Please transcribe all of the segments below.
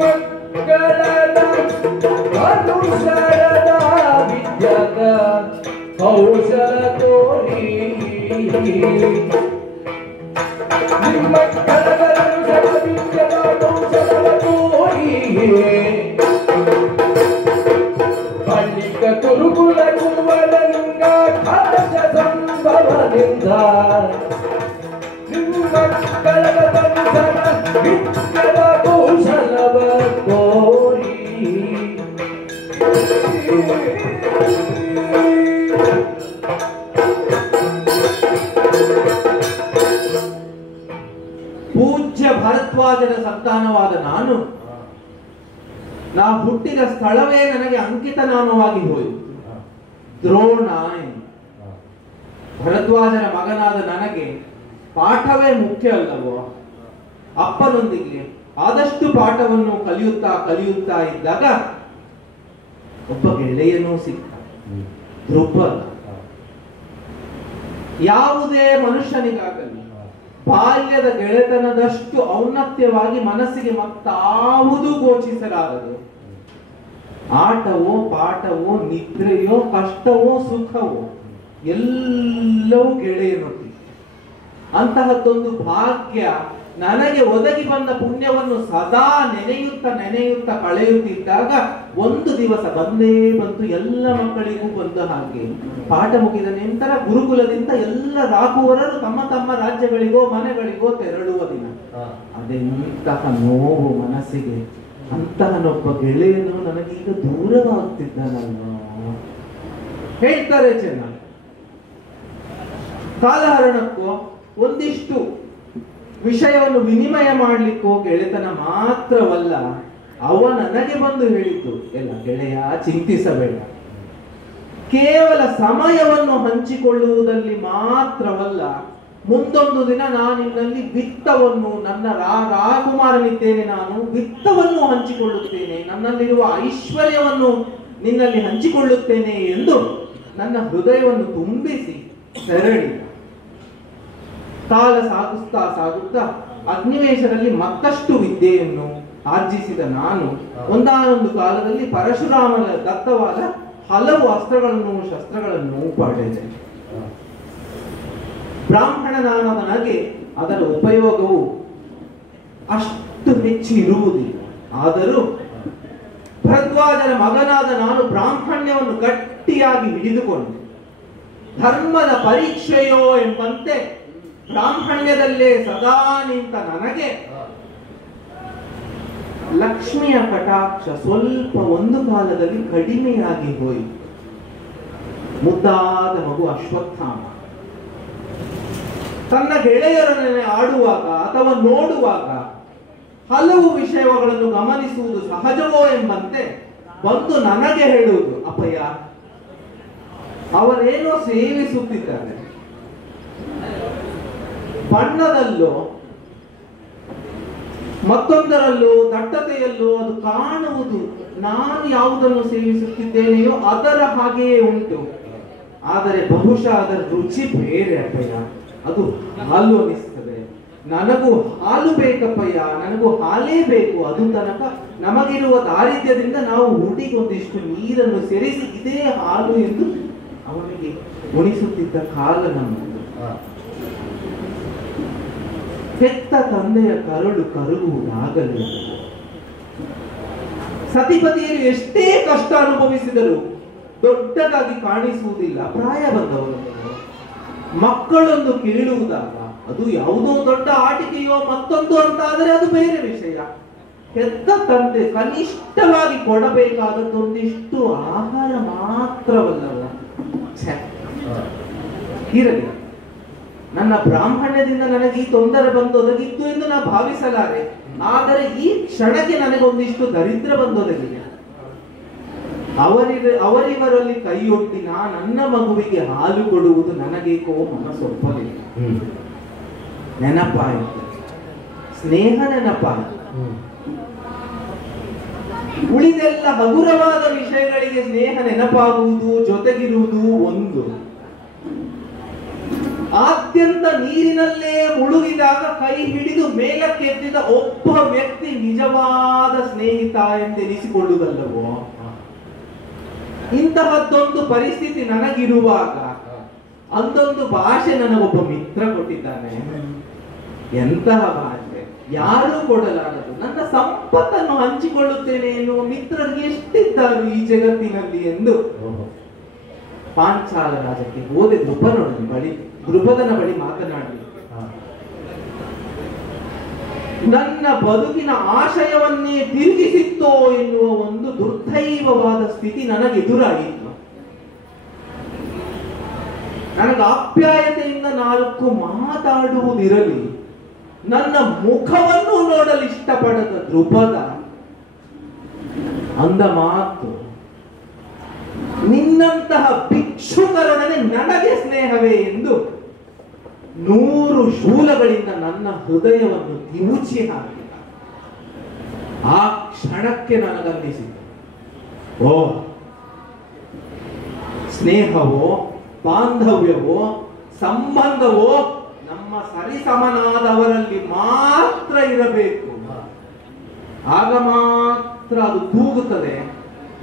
ಮಕ್ಕಳದ ಅನುಸರದ ವಿದ್ಯಕ ಕೌಶಲ ತೋರಿ ಮಕ್ಕಳದ ಅನುಸರ ವಿದ್ಯಕ ಕೌಶಲ ತೋರಿ ಬಳಿಕ ಗುರುಕುಲ ಕುವರಲಿಂಗ ಖಾಸ ಸಂಭವದಿಂದ ಮಕ್ಕಳದ ಅನುಸರ ವಿದ್ಯಕ ಕೌಶಲವ ತೋರಿ ಪೂಜ್ಯ ಭರದ್ವಾಜನ ಸಂತಾನವಾದ ನಾ ಹುಟ್ಟಿದ ಸ್ಥಳವೇ ನನಗೆ ಅಂಕಿತ ನಾಮವಾಗಿ ಹೋಯಿತು. ದ್ರೋಣ ಎಂದು. ಭರದ್ವಾಜನ ಮಗನಾದ ನನಗೆ ಪಾಠವೇ ಮುಖ್ಯ ಅಲ್ಲವೋ? ಅಪ್ಪನೊಂದಿಗೆ ಆದಷ್ಟು ಪಾಠವನ್ನು ಕಲಿಯುತ್ತಾ ಇದ್ದಾಗ ಒಬ್ಬ ಗೆಳೆಯನೂ ಸಿಕ್ಕ, ಧ್ರುಪದ. ಯಾವುದೇ ಮನುಷ್ಯನಿಗಾಗಲಿ ಬಾಲ್ಯದ ಗೆಳೆತನದಷ್ಟು ಔನ್ನತ್ಯವಾಗಿ ಮನಸ್ಸಿಗೆ ಮತ್ತಾವುದೂ ಗೋಚಿಸಲಾರದು. ಆಟವೋ ಪಾಠವೋ ನಿದ್ರೆಯೋ ಕಷ್ಟವೋ ಸುಖವೋ ಎಲ್ಲವೂ ಗೆಳೆಯನೊಟ್ಟಿಗೆ. ಅಂತಹದ್ದೊಂದು ಭಾಗ್ಯ ನನಗೆ ಒದಗಿ ಬಂದ ಪುಣ್ಯವನ್ನು ಸದಾ ನೆನೆಯುತ್ತಾ ಕಳೆಯುತ್ತಿದ್ದಾಗ ಒಂದು ದಿವಸ ಬಂದೇ ಬಂತು, ಎಲ್ಲ ಮಕ್ಕಳಿಗೂ ಬಂದ ಹಾಗೆ. ಪಾಠ ಮುಗಿದ ನಂತರ ಗುರುಕುಲದಿಂದ ಎಲ್ಲ ರಾಕುವರರು ತಮ್ಮ ತಮ್ಮ ರಾಜ್ಯಗಳಿಗೋ ಮನೆಗಳಿಗೋ ತೆರಳುವ ದಿನ. ಅದೆಂತಹ ನೋವು ಮನಸ್ಸಿಗೆ. ಅಂತಹನೊಬ್ಬ ಗೆಳೆಯನು ನನಗೀಗ ದೂರವಾಗ್ತಿದ್ದಾನಲ್ಲೋ. ಹೇಳ್ತಾರೆ ಚೆನ್ನಾಗಿ, ಕಾಲಹರಣಕ್ಕೋ ಒಂದಿಷ್ಟು ವಿಷಯವನ್ನು ವಿನಿಮಯ ಮಾಡ್ಲಿಕ್ಕೋ ಗೆಳೆತನ ಮಾತ್ರವಲ್ಲ. ಅವ ನನಗೆ ಬಂದು ಹೇಳಿದ್ದು, ಎಲ್ಲ ಗೆಳೆಯ ಚಿಂತಿಸಬೇಡ, ಕೇವಲ ಸಮಯವನ್ನು ಹಂಚಿಕೊಳ್ಳುವುದಲ್ಲಿ ಮಾತ್ರವಲ್ಲ, ಮುಂದೊಂದು ದಿನ ನಾನಿನ್ನಲ್ಲಿ ವಿತ್ತವನ್ನು, ನನ್ನ ರಾಕುಮಾರನಿದ್ದೇನೆ, ನಾನು ವಿತ್ತವನ್ನು ಹಂಚಿಕೊಳ್ಳುತ್ತೇನೆ, ನನ್ನಲ್ಲಿರುವ ಐಶ್ವರ್ಯವನ್ನು ನಿನ್ನಲ್ಲಿ ಹಂಚಿಕೊಳ್ಳುತ್ತೇನೆ ಎಂದು ನನ್ನ ಹೃದಯವನ್ನು ತುಂಬಿಸಿ ತೆರಳಿದ. ಕಾಲ ಸಾಗುತ್ತಾ ಅಗ್ನಿವೇಶದಲ್ಲಿ ಮತ್ತಷ್ಟು ವಿದ್ಯೆಯನ್ನು ಆರ್ಜಿಸಿದ ನಾನು ಒಂದಾನೊಂದು ಕಾಲದಲ್ಲಿ ಪರಶುರಾಮನ ದತ್ತವಾದ ಹಲವು ಅಸ್ತ್ರಗಳನ್ನು ಶಸ್ತ್ರಗಳನ್ನು ಪಡೆದೆ. ಬ್ರಾಹ್ಮಣನಾದ ನನಗೆ ಅದರ ಉಪಯೋಗವು ಅಷ್ಟು ಹೆಚ್ಚು ಇರುವುದಿಲ್ಲ. ಆದರೂ ಭರದ್ವಾಜನ ಮಗನಾದ ನಾನು ಬ್ರಾಹ್ಮಣ್ಯವನ್ನು ಗಟ್ಟಿಯಾಗಿ ಹಿಡಿದುಕೊಂಡೆ. ಧರ್ಮದ ಪರೀಕ್ಷೆಯೋ ಎಂಬಂತೆ ಬ್ರಾಹ್ಮಣ್ಯದಲ್ಲೇ ಸದಾ ನಿಂತ ನನಗೆ ಲಕ್ಷ್ಮಿಯ ಕಟಾಕ್ಷ ಸ್ವಲ್ಪ ಒಂದು ಕಾಲದಲ್ಲಿ ಕಡಿಮೆಯಾಗಿ ಹೋಯಿತು. ಮುದ್ದಾದ ಮಗು ಅಶ್ವತ್ಥಾಮ ತನ್ನ ಗೆಳೆಯರನ್ನೇ ಆಡುವಾಗ ಅಥವಾ ನೋಡುವಾಗ ಹಲವು ವಿಷಯಗಳನ್ನು ಗಮನಿಸುವುದು ಸಹಜವೋ ಎಂಬಂತೆ ಬಂದು ನನಗೆ ಹೇಳುವುದು, ಅಪ್ಪಯ್ಯ ಅವರೇನೋ ಸೇವಿಸುತ್ತಿದ್ದಾರೆ, ಬಣ್ಣದಲ್ಲೋ ಮತ್ತೊಂದರಲ್ಲೋ ದಟ್ಟತೆಯಲ್ಲೋ ಅದು ಕಾಣುವುದು ನಾನು ಯಾವುದನ್ನು ಸೇವಿಸುತ್ತಿದ್ದೇನೆಯೋ ಅದರ ಹಾಗೆಯೇ ಉಂಟು. ಆದರೆ ಬಹುಶಃ ಅದರ ರುಚಿ ಬೇರೆ ಅಪ್ಪಯ್ಯ, ಅದು ಹಾಲು ಅನಿಸ್ತದೆ. ನನಗೂ ಹಾಲು ಬೇಕಪ್ಪಯ್ಯ, ನನಗೂ ಹಾಲೇ ಬೇಕು. ಅದು ತನಕ ನಮಗಿರುವ ದಾರಿದ್ರ್ಯದಿಂದ ನಾವು ಹುಟ್ಟಿಗೊಂದಿಷ್ಟು ನೀರನ್ನು ಸೇರಿಸಿ ಇದೇ ಹಾಲು ಎಂದು ಅವನಿಗೆ ಉಣಿಸುತ್ತಿದ್ದ ಕಾಲ ನಮ್ಮದು. ಹೆತ್ತ ತಂದೆಯ ಕರುಳು ಕರುಗುವುದಾಗಲಿ. ಸತಿಪತಿಯರು ಎಷ್ಟೇ ಕಷ್ಟ ಅನುಭವಿಸಿದರೂ ದೊಡ್ಡದಾಗಿ ಕಾಣಿಸುವುದಿಲ್ಲ. ಪ್ರಾಯ ಬಂದವರು ಮಕ್ಕಳೊಂದು ಕೇಳುವುದಾಗ ಅದು ಯಾವುದೋ ದೊಡ್ಡ ಆಟಿಕೆಯೋ ಮತ್ತೊಂದು ಅಂತ ಆದರೆ ಅದು ಬೇರೆ ವಿಷಯ. ಹೆತ್ತ ತಂದೆ ಕನಿಷ್ಠವಾಗಿ ಕೊಡಬೇಕಾದದ್ದೊಂದಿಷ್ಟು ಆಹಾರ ಮಾತ್ರವಲ್ಲವ. ಇರಲಿ, ನನ್ನ ಬ್ರಾಹ್ಮಣ್ಯದಿಂದ ನನಗೆ ಈ ತೊಂದರೆ ಬಂದೊದಗಿತ್ತು ಎಂದು ನಾ ಭಾವಿಸಲಾರೆ. ಆದರೆ ಈ ಕ್ಷಣಕ್ಕೆ ನನಗೊಂದಿಷ್ಟು ದರಿದ್ರ ಬಂದೊದಗಿದೆ. ಅವರಿವರಲ್ಲಿ ಕೈಯೊಡ್ಡಿ ನನ್ನ ಮಗುವಿಗೆ ಹಾಲು ಕೊಡುವುದು ನನಗೇಕೋ ಮನಸ್ಸೊಪ್ಪಲಿಲ್ಲ. ನೆನಪಾಯಿತು, ಸ್ನೇಹ ನೆನಪಾಯಿತು. ಉಳಿದೆಲ್ಲ ಹಗುರವಾದ ವಿಷಯಗಳಿಗೆ ಸ್ನೇಹ ನೆನಪಾಗುವುದು, ಜೊತೆಗಿರುವುದು ಒಂದು. ಆದ್ಯಂತ ನೀರಿನಲ್ಲೇ ಮುಳುಗಿದಾಗ ಹಿಡಿದು ಮೇಲಕ್ಕೆತ್ತಿದ ಒಬ್ಬ ವ್ಯಕ್ತಿ ನಿಜವಾದ ಸ್ನೇಹಿತ ಎಂದೆನಿಸಿಕೊಳ್ಳುವುದಲ್ಲವೋ? ಇಂತಹದ್ದೊಂದು ಪರಿಸ್ಥಿತಿ ನನಗಿರುವಾಗ ಅಂದೊಂದು ಭಾಷೆ ನನಗೊಬ್ಬ ಮಿತ್ರ ಕೊಟ್ಟಿದ್ದಾನೆ. ಎಂತಹ ಭಾಷೆ, ಯಾರೂ ಕೊಡಲಾರದು. ನನ್ನ ಸಂಪತ್ತನ್ನು ಹಂಚಿಕೊಳ್ಳುತ್ತೇನೆ ಎನ್ನುವ ಮಿತ್ರರಿಗೆ ಎಷ್ಟಿದ್ದಾರೆ ಈ ಜಗತ್ತಿನಲ್ಲಿ ಎಂದು ಪಾಂಚಾಲ ರಾಜಕ್ಕೆ ಹೋದೆ. ದ್ರುಪದನ ಬಳಿ ಮಾತನಾಡಿ, ನನ್ನ ಬದುಕಿನ ಆಶಯವನ್ನೇ ತಿರುಗಿಸಿತ್ತೋ ಎನ್ನುವ ಒಂದು ದುರ್ದೈವವಾದ ಸ್ಥಿತಿ ನನಗೆದುರಾಯಿತು. ನನಗೆ ಆಪ್ಯಾಯತೆಯಿಂದ ನಾಲ್ಕು ಮಾತಾಡುವುದಿರಲಿ, ನನ್ನ ಮುಖವನ್ನು ನೋಡಲು ಇಷ್ಟಪಡದ ದ್ರುಪದ ಅಂದ ಮಾತು, ನಿನ್ನಂತಹ ಭಿಕ್ಷುಕರೊಡನೆ ನನಗೆ ಸ್ನೇಹವೇ ಎಂದು 100 ಶೂಲಗಳಿಂದ ನನ್ನ ಹೃದಯವನ್ನು ತಿರುಚಿ ಹಾಕಿದ. ಆ ಕ್ಷಣಕ್ಕೆ ನನಗನ್ನಿಸಿತು, ಓ, ಸ್ನೇಹವೋ ಬಾಂಧವ್ಯವೋ ಸಂಬಂಧವೋ ನಮ್ಮ ಸರಿಸಮನಾದವರಲ್ಲಿ ಮಾತ್ರ ಇರಬೇಕು. ಆಗ ಮಾತ್ರ ಅದು ತೂಗುತ್ತದೆ.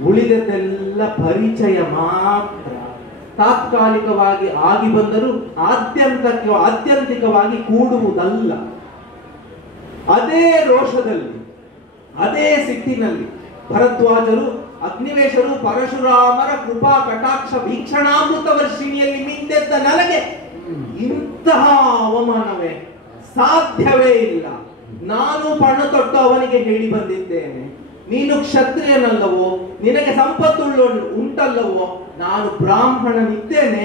ಉಳಿದದೆಲ್ಲ ಪರಿಚಯ ಮಾತ್ರ. ತಾತ್ಕಾಲಿಕವಾಗಿ ಆಗಿ ಬಂದರೂ ಆತ್ಯಂತಿಕವಾಗಿ ಕೂಡುವುದಲ್ಲ. ಅದೇ ರೋಷದಲ್ಲಿ, ಅದೇ ಸಿಟ್ಟಿನಲ್ಲಿ ಭರದ್ವಾಜರು, ಅಗ್ನಿವೇಶರು, ಪರಶುರಾಮರ ಕೃಪಾ ಕಟಾಕ್ಷ ವೀಕ್ಷಣಾಮೃತ ವರ್ಷಿಣಿಯಲ್ಲಿ ಮಿಂದೆದ್ದ ನನಗೆ ಇಂತಹ ಅವಮಾನವೇ ಸಾಧ್ಯವೇ ಇಲ್ಲ. ನಾನು ಪಣ ತೊಟ್ಟು ಅವನಿಗೆ ಹೇಳಿ ಬಂದಿದ್ದೇನೆ, ನೀನು ಕ್ಷತ್ರಿಯನಲ್ಲವೋ, ನಿನಗೆ ಸಂಪತ್ತುಳ್ಳ ಉಂಟಲ್ಲವೋ, ನಾನು ಬ್ರಾಹ್ಮಣನಿದ್ದೇನೆ,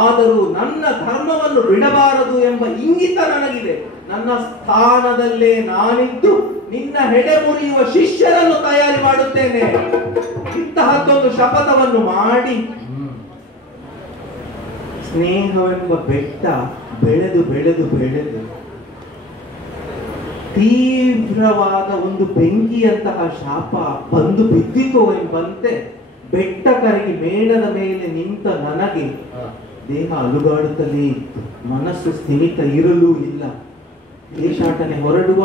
ಆದರೂ ನನ್ನ ಧರ್ಮವನ್ನು ಬಿಡಬಾರದು ಎಂಬ ಇಂಗಿತ ನನಗಿದೆ. ನನ್ನ ಸ್ಥಾನದಲ್ಲೇ ನಾನಿದ್ದು ನಿನ್ನ ಹೆಡೆ ಮುರಿಯುವ ಶಿಷ್ಯರನ್ನು ತಯಾರಿ ಮಾಡುತ್ತೇನೆ. ಇಂತಹದ್ದೊಂದು ಶಪಥವನ್ನು ಮಾಡಿ ಸ್ನೇಹವೆಂಬ ಬೆಟ್ಟ ಬೆಳೆದು ಬೆಳೆದು ಬೆಳೆದು ತೀವ್ರವಾದ ಒಂದು ಬೆಂಕಿಯಂತಹ ಶಾಪ ಬಂದು ಬಿದ್ದಿತು ಎಂಬಂತೆ ಬೆಟ್ಟ ಕರಗಿ ಮೇಣದ ಮೇಲೆ ನಿಂತ ನನಗೆ ದೇಹ ಅಲುಗಾಡುತ್ತಲೇ ಇತ್ತು. ಮನಸ್ಸು ಸ್ಥಿಮಿತ ಇರಲೂ ಇಲ್ಲ. ದೇಶಾಟನೆ ಹೊರಡುವ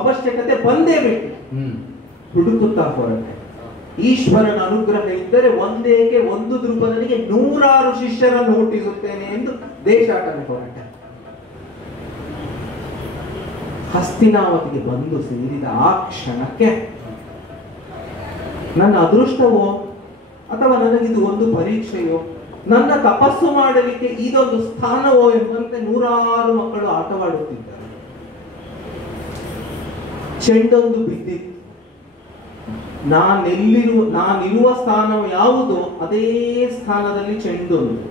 ಅವಶ್ಯಕತೆ ಬಂದೇ ಬಿಟ್ಟು ಹುಡುಕುತ್ತಾ ಹೊರಟೆ. ಈಶ್ವರನ ಅನುಗ್ರಹ ಇದ್ದರೆ ಒಂದೇಕೆ ಒಂದು ದ್ರುಪದನಿಗೆ 100 ಶಿಷ್ಯರನ್ನು ಹುಟ್ಟಿಸುತ್ತೇನೆ ಎಂದು ದೇಶಾಟನೆ ಹೊರಟೆ. ಹಸ್ತಿನಾವತಿಗೆ ಬಂದು ಸೇರಿದ ಆ ಕ್ಷಣಕ್ಕೆ ನನ್ನ ಅದೃಷ್ಟವೋ ಅಥವಾ ನನಗಿದು ಒಂದು ಪರೀಕ್ಷೆಯೋ, ನನ್ನ ತಪಸ್ಸು ಮಾಡಲಿಕ್ಕೆ ಇದೊಂದು ಸ್ಥಾನವೋ ಎಂಬಂತೆ 100 ಮಕ್ಕಳು ಆಟವಾಡುತ್ತಿದ್ದಾರೆ. ಚೆಂಡೊಂದು ಬಿದ್ದಿತ್ತು. ನಾನಿರುವ ಸ್ಥಾನವು ಯಾವುದೋ ಅದೇ ಸ್ಥಾನದಲ್ಲಿ ಚೆಂಡೊಂದು.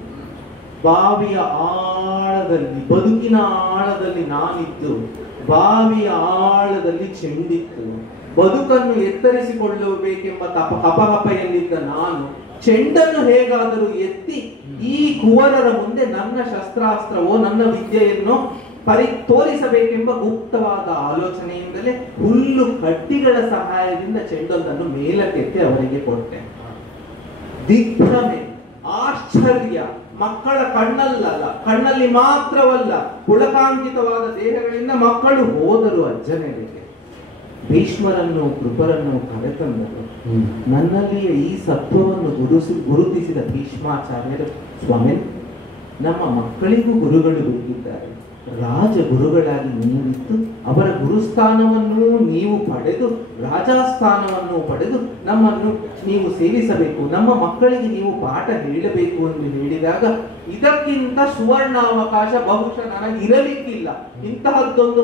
ಬಾವಿಯ ಆಳದಲ್ಲಿ, ಬದುಕಿನ ಆಳದಲ್ಲಿ ನಾನಿದ್ದು ಬಾವಿಯ ಆಳದಲ್ಲಿ ಚೆಂಡಿತ್ತು. ಬದುಕನ್ನು ಎತ್ತರಿಸಿಕೊಳ್ಳಬೇಕೆಂಬ ಹಪಹಪೆಯಲ್ಲಿದ್ದ ನಾನು ಚೆಂಡನ್ನು ಹೇಗಾದರೂ ಎತ್ತಿ ಈ ಕುವರರ ಮುಂದೆ ನನ್ನ ಶಸ್ತ್ರಾಸ್ತ್ರವೋ ನನ್ನ ವಿದ್ಯೆಯನ್ನು ತೋರಿಸಬೇಕೆಂಬ ಗುಪ್ತವಾದ ಆಲೋಚನೆಯಿಂದಲೇ ಹುಲ್ಲು ಕಡ್ಡಿಗಳ ಸಹಾಯದಿಂದ ಚೆಂಡೊಂದನ್ನು ಮೇಲಕ್ಕೆತ್ತಿ ಅವರಿಗೆ ಕೊಟ್ಟೆ. ದಿಗ್ಭ್ರಮೆ, ಆಶ್ಚರ್ಯ ಮಕ್ಕಳ ಕಣ್ಣಲ್ಲಿ ಮಾತ್ರವಲ್ಲ, ಪುಳಕಾಂಕಿತವಾದ ದೇಹಗಳಿಂದ ಮಕ್ಕಳು ಹೋದರು ಅಜ್ಜನೆಡೆಗೆ. ಭೀಷ್ಮರನ್ನು ಕೃಪರನ್ನು ಕರೆತಂದರು. ನನ್ನಲ್ಲಿಯೇ ಈ ಸತ್ವವನ್ನು ಗುರುತಿಸಿದ ಭೀಷ್ಮಾಚಾರ್ಯರು, ಸ್ವಾಮಿ, ನಮ್ಮ ಮಕ್ಕಳಿಗೂ ಗುರುಗಳು ಬೇಕಿದ್ದಾರೆ. ರಾಜ ಗುರುಗಳಾಗಿ ನೀವಿತ್ತು ಅವರ ಗುರುಸ್ಥಾನವನ್ನು ನೀವು ಪಡೆದು ರಾಜಸ್ಥಾನವನ್ನು ಪಡೆದು ನಮ್ಮನ್ನು ನೀವು ಸೇವಿಸಬೇಕು, ನಮ್ಮ ಮಕ್ಕಳಿಗೆ ನೀವು ಪಾಠ ಹೇಳಬೇಕು ಎಂದು ಹೇಳಿದಾಗ ಇದಕ್ಕಿಂತ ಸುವರ್ಣಾವಕಾಶ ಬಹುಶಃ ನನಗೆ ಇರಲಿಕ್ಕಿಲ್ಲ. ಇಂತಹದ್ದೊಂದು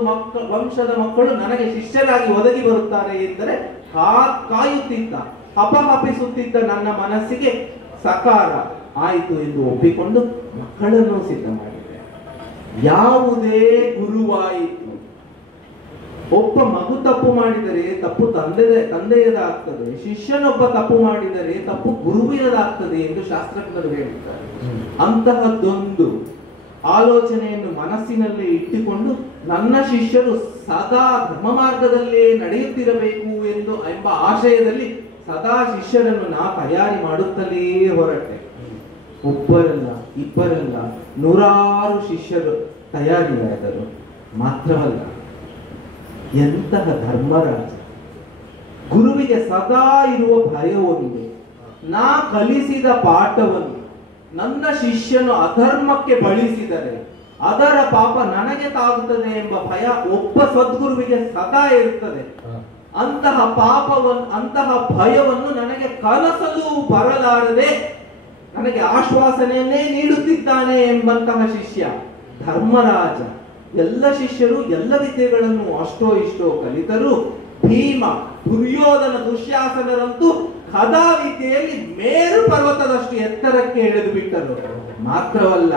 ವಂಶದ ಮಕ್ಕಳು ನನಗೆ ಶಿಷ್ಯರಾಗಿ ಒದಗಿ ಬರುತ್ತಾರೆ ಎಂದರೆ ಕಾಯುತ್ತಿದ್ದ ಹಪಹಪಿಸುತ್ತಿದ್ದ ನನ್ನ ಮನಸ್ಸಿಗೆ ಸಕಾರ ಆಯಿತು ಎಂದು ಒಪ್ಪಿಕೊಂಡು ಮಕ್ಕಳನ್ನು ಸಿದ್ಧ ಮಾಡಿದೆ. ಯಾವುದೇ ಗುರುವಾಯಿತು. ಒಬ್ಬ ಮಗು ತಪ್ಪು ಮಾಡಿದರೆ ತಪ್ಪು ತಂದೆಯದಾಗ್ತದೆ, ಶಿಷ್ಯನೊಬ್ಬ ತಪ್ಪು ಮಾಡಿದರೆ ತಪ್ಪು ಗುರುವಿನದಾಗ್ತದೆ ಎಂದು ಶಾಸ್ತ್ರಜ್ಞರು ಹೇಳುತ್ತಾರೆ. ಅಂತಹದ್ದೊಂದು ಆಲೋಚನೆಯನ್ನು ಮನಸ್ಸಿನಲ್ಲಿ ಇಟ್ಟುಕೊಂಡು ನನ್ನ ಶಿಷ್ಯರು ಸದಾ ಧರ್ಮ ಮಾರ್ಗದಲ್ಲೇ ನಡೆಯುತ್ತಿರಬೇಕು ಎಂಬ ಆಶಯದಲ್ಲಿ ಸದಾ ಶಿಷ್ಯರನ್ನು ನಾ ತಯಾರಿ ಮಾಡುತ್ತಲೇ ಹೊರಟೆ. ಒಬ್ಬರಲ್ಲ, ಇಬ್ಬರಲ್ಲ, 100 ಶಿಷ್ಯರು ತಯಾರಿಯಾದರು. ಮಾತ್ರವಲ್ಲ, ಎಂತಹ ಧರ್ಮರಾಜ! ಗುರುವಿಗೆ ಸದಾ ಇರುವ ಭಯವೊಂದು. ನಾ ಕಲಿಸಿದ ಪಾಠವನ್ನು ನನ್ನ ಶಿಷ್ಯನು ಅಧರ್ಮಕ್ಕೆ ಬಳಸಿದರೆ ಅದರ ಪಾಪ ನನಗೆ ತಾಗುತ್ತದೆ ಎಂಬ ಭಯ ಒಬ್ಬ ಸದ್ಗುರುವಿಗೆ ಸದಾ ಇರುತ್ತದೆ. ಅಂತಹ ಅಂತಹ ಭಯವನ್ನು ನನಗೆ ಕಲಿಸಲು ಬರಲಾರದೆ ನನಗೆ ಆಶ್ವಾಸನೆಯನ್ನೇ ನೀಡುತ್ತಿದ್ದಾನೆ ಎಂಬಂತಹ ಶಿಷ್ಯ ಧರ್ಮರಾಜ. ಎಲ್ಲ ಶಿಷ್ಯರು ಎಲ್ಲ ವಿದ್ಯೆಗಳನ್ನು ಅಷ್ಟೋ ಇಷ್ಟೋ ಕಲಿತರು. ಭೀಮ, ದುರ್ಯೋಧನ, ದುಶ್ಯಾಸನರಂತೂ ಕದಾ ವಿದ್ಯೆಯಲ್ಲಿ ಮೇರು ಪರ್ವತದಷ್ಟು ಎತ್ತರಕ್ಕೆ ಇಳಿದು ಬಿಟ್ಟರು. ಮಾತ್ರವಲ್ಲ,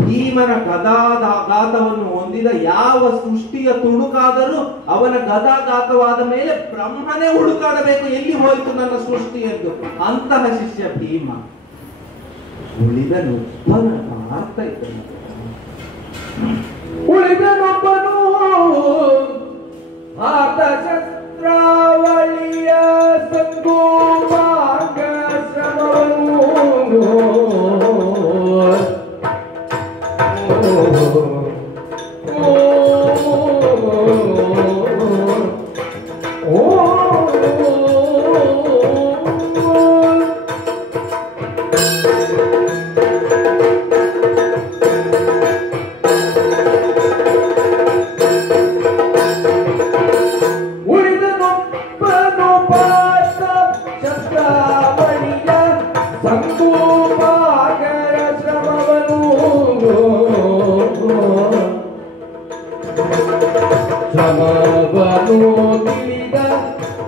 ಭೀಮನ ಗದಾಘಾತವನ್ನು ಹೊಂದಿದ ಯಾವ ಸೃಷ್ಟಿಯ ತುಣುಕಾದರೂ ಅವನ ಗದಾಘಾತವಾದ ಮೇಲೆ ಬ್ರಹ್ಮನೇ ಹುಡುಕಾಡಬೇಕು, ಎಲ್ಲಿ ಹೋಯಿತು ನನ್ನ ಸೃಷ್ಟಿ ಎಂದು. ಅಂತಹ ಶಿಷ್ಯ ಭೀಮ. ಉಳಿದನೊಬ್ಬನ ಭಾರತ ಇದ್ದ ಉಳಿದನೊಬ್ಬನು ಶಸ್ತ್ರಾವಳಿಯ ಸಂಗೋಮಾರ್ಗ ಶ್ರಮವನ್ನು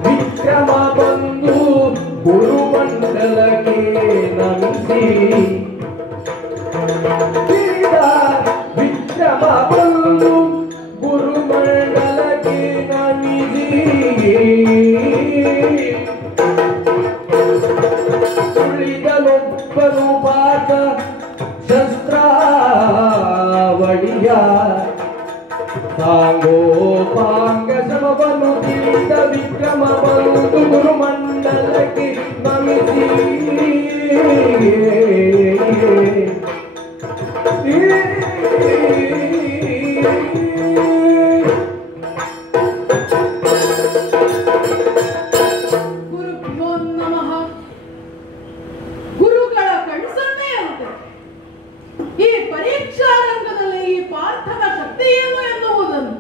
ವಿಕ್ರಮ ಬಂದು ಗುರುಮಂಡಲಕ್ಕೆ ನಮಿಸಿ ವಿಕ್ರಮ ಬಂದು ಗುರುಮಂಡಲಕ್ಕೆ ನಮಿಸಿ ಉಳಿದನೊಬ್ಬನು ಪಾಠ ಶಸ್ತ್ರಾವಳಿಯ ಸಾಂಗೋಪಾಂಗ ಶ್ರಮವನ್ನು ತಿಳಿದ ವಿಕ್ರಮ ಬಂದು ಗುರುಮಂಡಲಕ್ಕೆ ನಮಿಸಿ ಗುರುಭ್ಯೋ ನಮಃ. ಗುರುಗಳ ಕಣ್ಸನ್ನೆಯಂತೆ ಈ ಪರೀಕ್ಷಾ ರಂಗದಲ್ಲಿ ಈ ಪಾರ್ಥನ ಶಕ್ತಿ ಏನು ಎನ್ನುವುದನ್ನು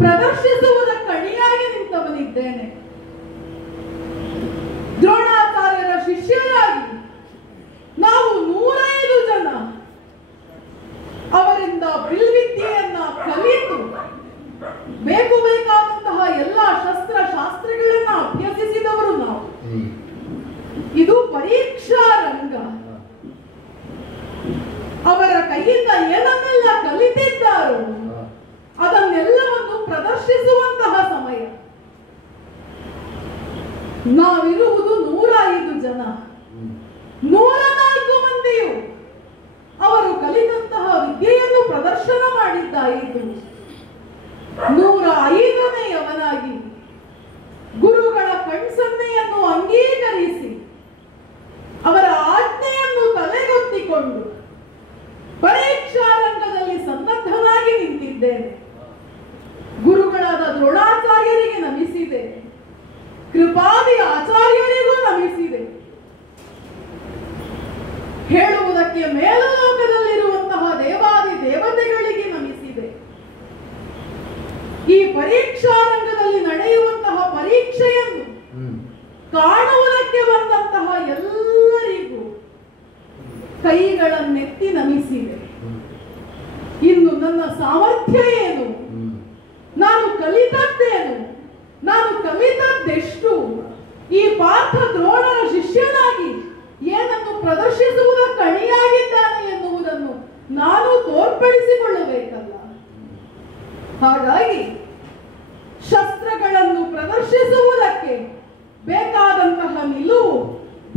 ಪ್ರದರ್ಶಿಸುವುದಕ್ಕೆ ಅಣಿಯಾಗಿ ನಿಂತವನಿದ್ದೇನೆ. ದ್ರೋಣಾಚಾರ್ಯರ ಶಿಷ್ಯರಾಗಿ ನಾವು 105 ಜನ ಅವರಿಂದ ಬಿಲ್ವಿದ್ಯೆಯನ್ನ ಕಲಿತು ಬೇಕಾದಂತಹ ಎಲ್ಲ ಶಾಸ್ತ್ರಗಳನ್ನ ಅಭ್ಯಸಿಸಿದವರು ನಾವು. ಇದು ಪರೀಕ್ಷಾ ರಂಗ. ಅವರ ಕೈಯಿಂದ ಏನನ್ನೆಲ್ಲ ಕಲಿತಿದ್ದಾರೋ ಅದನ್ನೆಲ್ಲವನ್ನು ಪ್ರದರ್ಶಿಸುವಂತಹ ಸಮಯ. ನಾವಿರುವುದು 105 ಜನ. 104 ಮಂದಿಯು ಅವರು ಕಲಿತಂತಹ ವಿದ್ಯೆಯನ್ನು ಪ್ರದರ್ಶನ ಮಾಡಿದ್ದಾಯಿತು. 105ನೇಯವನಾಗಿ ಗುರುಗಳ ಕಣ್ಸನ್ನೆಯನ್ನು ಅಂಗೀಕರಿಸಿ ಅವರ ಆಜ್ಞೆಯನ್ನು ತಲೆಗೊತ್ತಿಕೊಂಡು ಪರೀಕ್ಷಾ ರಂಗದಲ್ಲಿ ಸನ್ನದ್ಧನಾಗಿ ನಿಂತಿದ್ದೇನೆ. ಗುರುಗಳಾದ ದ್ರೋಣಾಚಾರ್ಯರಿಗೆ ನಮಿಸಿದೆ, ಕೃಪಾದಿ ಆಚಾರ್ಯರಿಗೂ ನಮಿಸಿದೆ. ಹೇಳುವುದಕ್ಕೆ ಮೇಲುಲೋಕದಲ್ಲಿರುವಂತಹ ದೇವಾದಿ ದೇವತೆಗಳಿಗೆ ನಮಿಸಿದೆ. ಈ ಪರೀಕ್ಷಾ ರಂಗದಲ್ಲಿ ನಡೆಯುವಂತಹ ಪರೀಕ್ಷೆಯನ್ನು ಕಾಣುವುದಕ್ಕೆ ಬಂದಂತಹ ಎಲ್ಲರಿಗೂ ಕೈಗಳನ್ನೆತ್ತಿ ನಮಿಸಿದೆ. ಇನ್ನು ನನ್ನ ಸಾಮರ್ಥ್ಯ ಏನು, ನಾನು ಕಲಿತದ್ದೇನು, ನಾನು ಕಲಿತದ್ದೆಷ್ಟು, ಈ ಪಾರ್ಥ ದ್ರೋಣರ ಶಿಷ್ಯನಾಗಿ ಏನನ್ನು ಪ್ರದರ್ಶಿಸುವುದಕ್ಕೆ ಅಣಿಯಾಗಿದ್ದಾನೆ ಎನ್ನುವುದನ್ನು ನಾನು ತೋರ್ಪಡಿಸಿಕೊಳ್ಳಬೇಕಲ್ಲ. ಹಾಗಾಗಿ ಶಸ್ತ್ರಗಳನ್ನು ಪ್ರದರ್ಶಿಸುವುದಕ್ಕೆ ಬೇಕಾದಂತಹ ನಿಲುವು,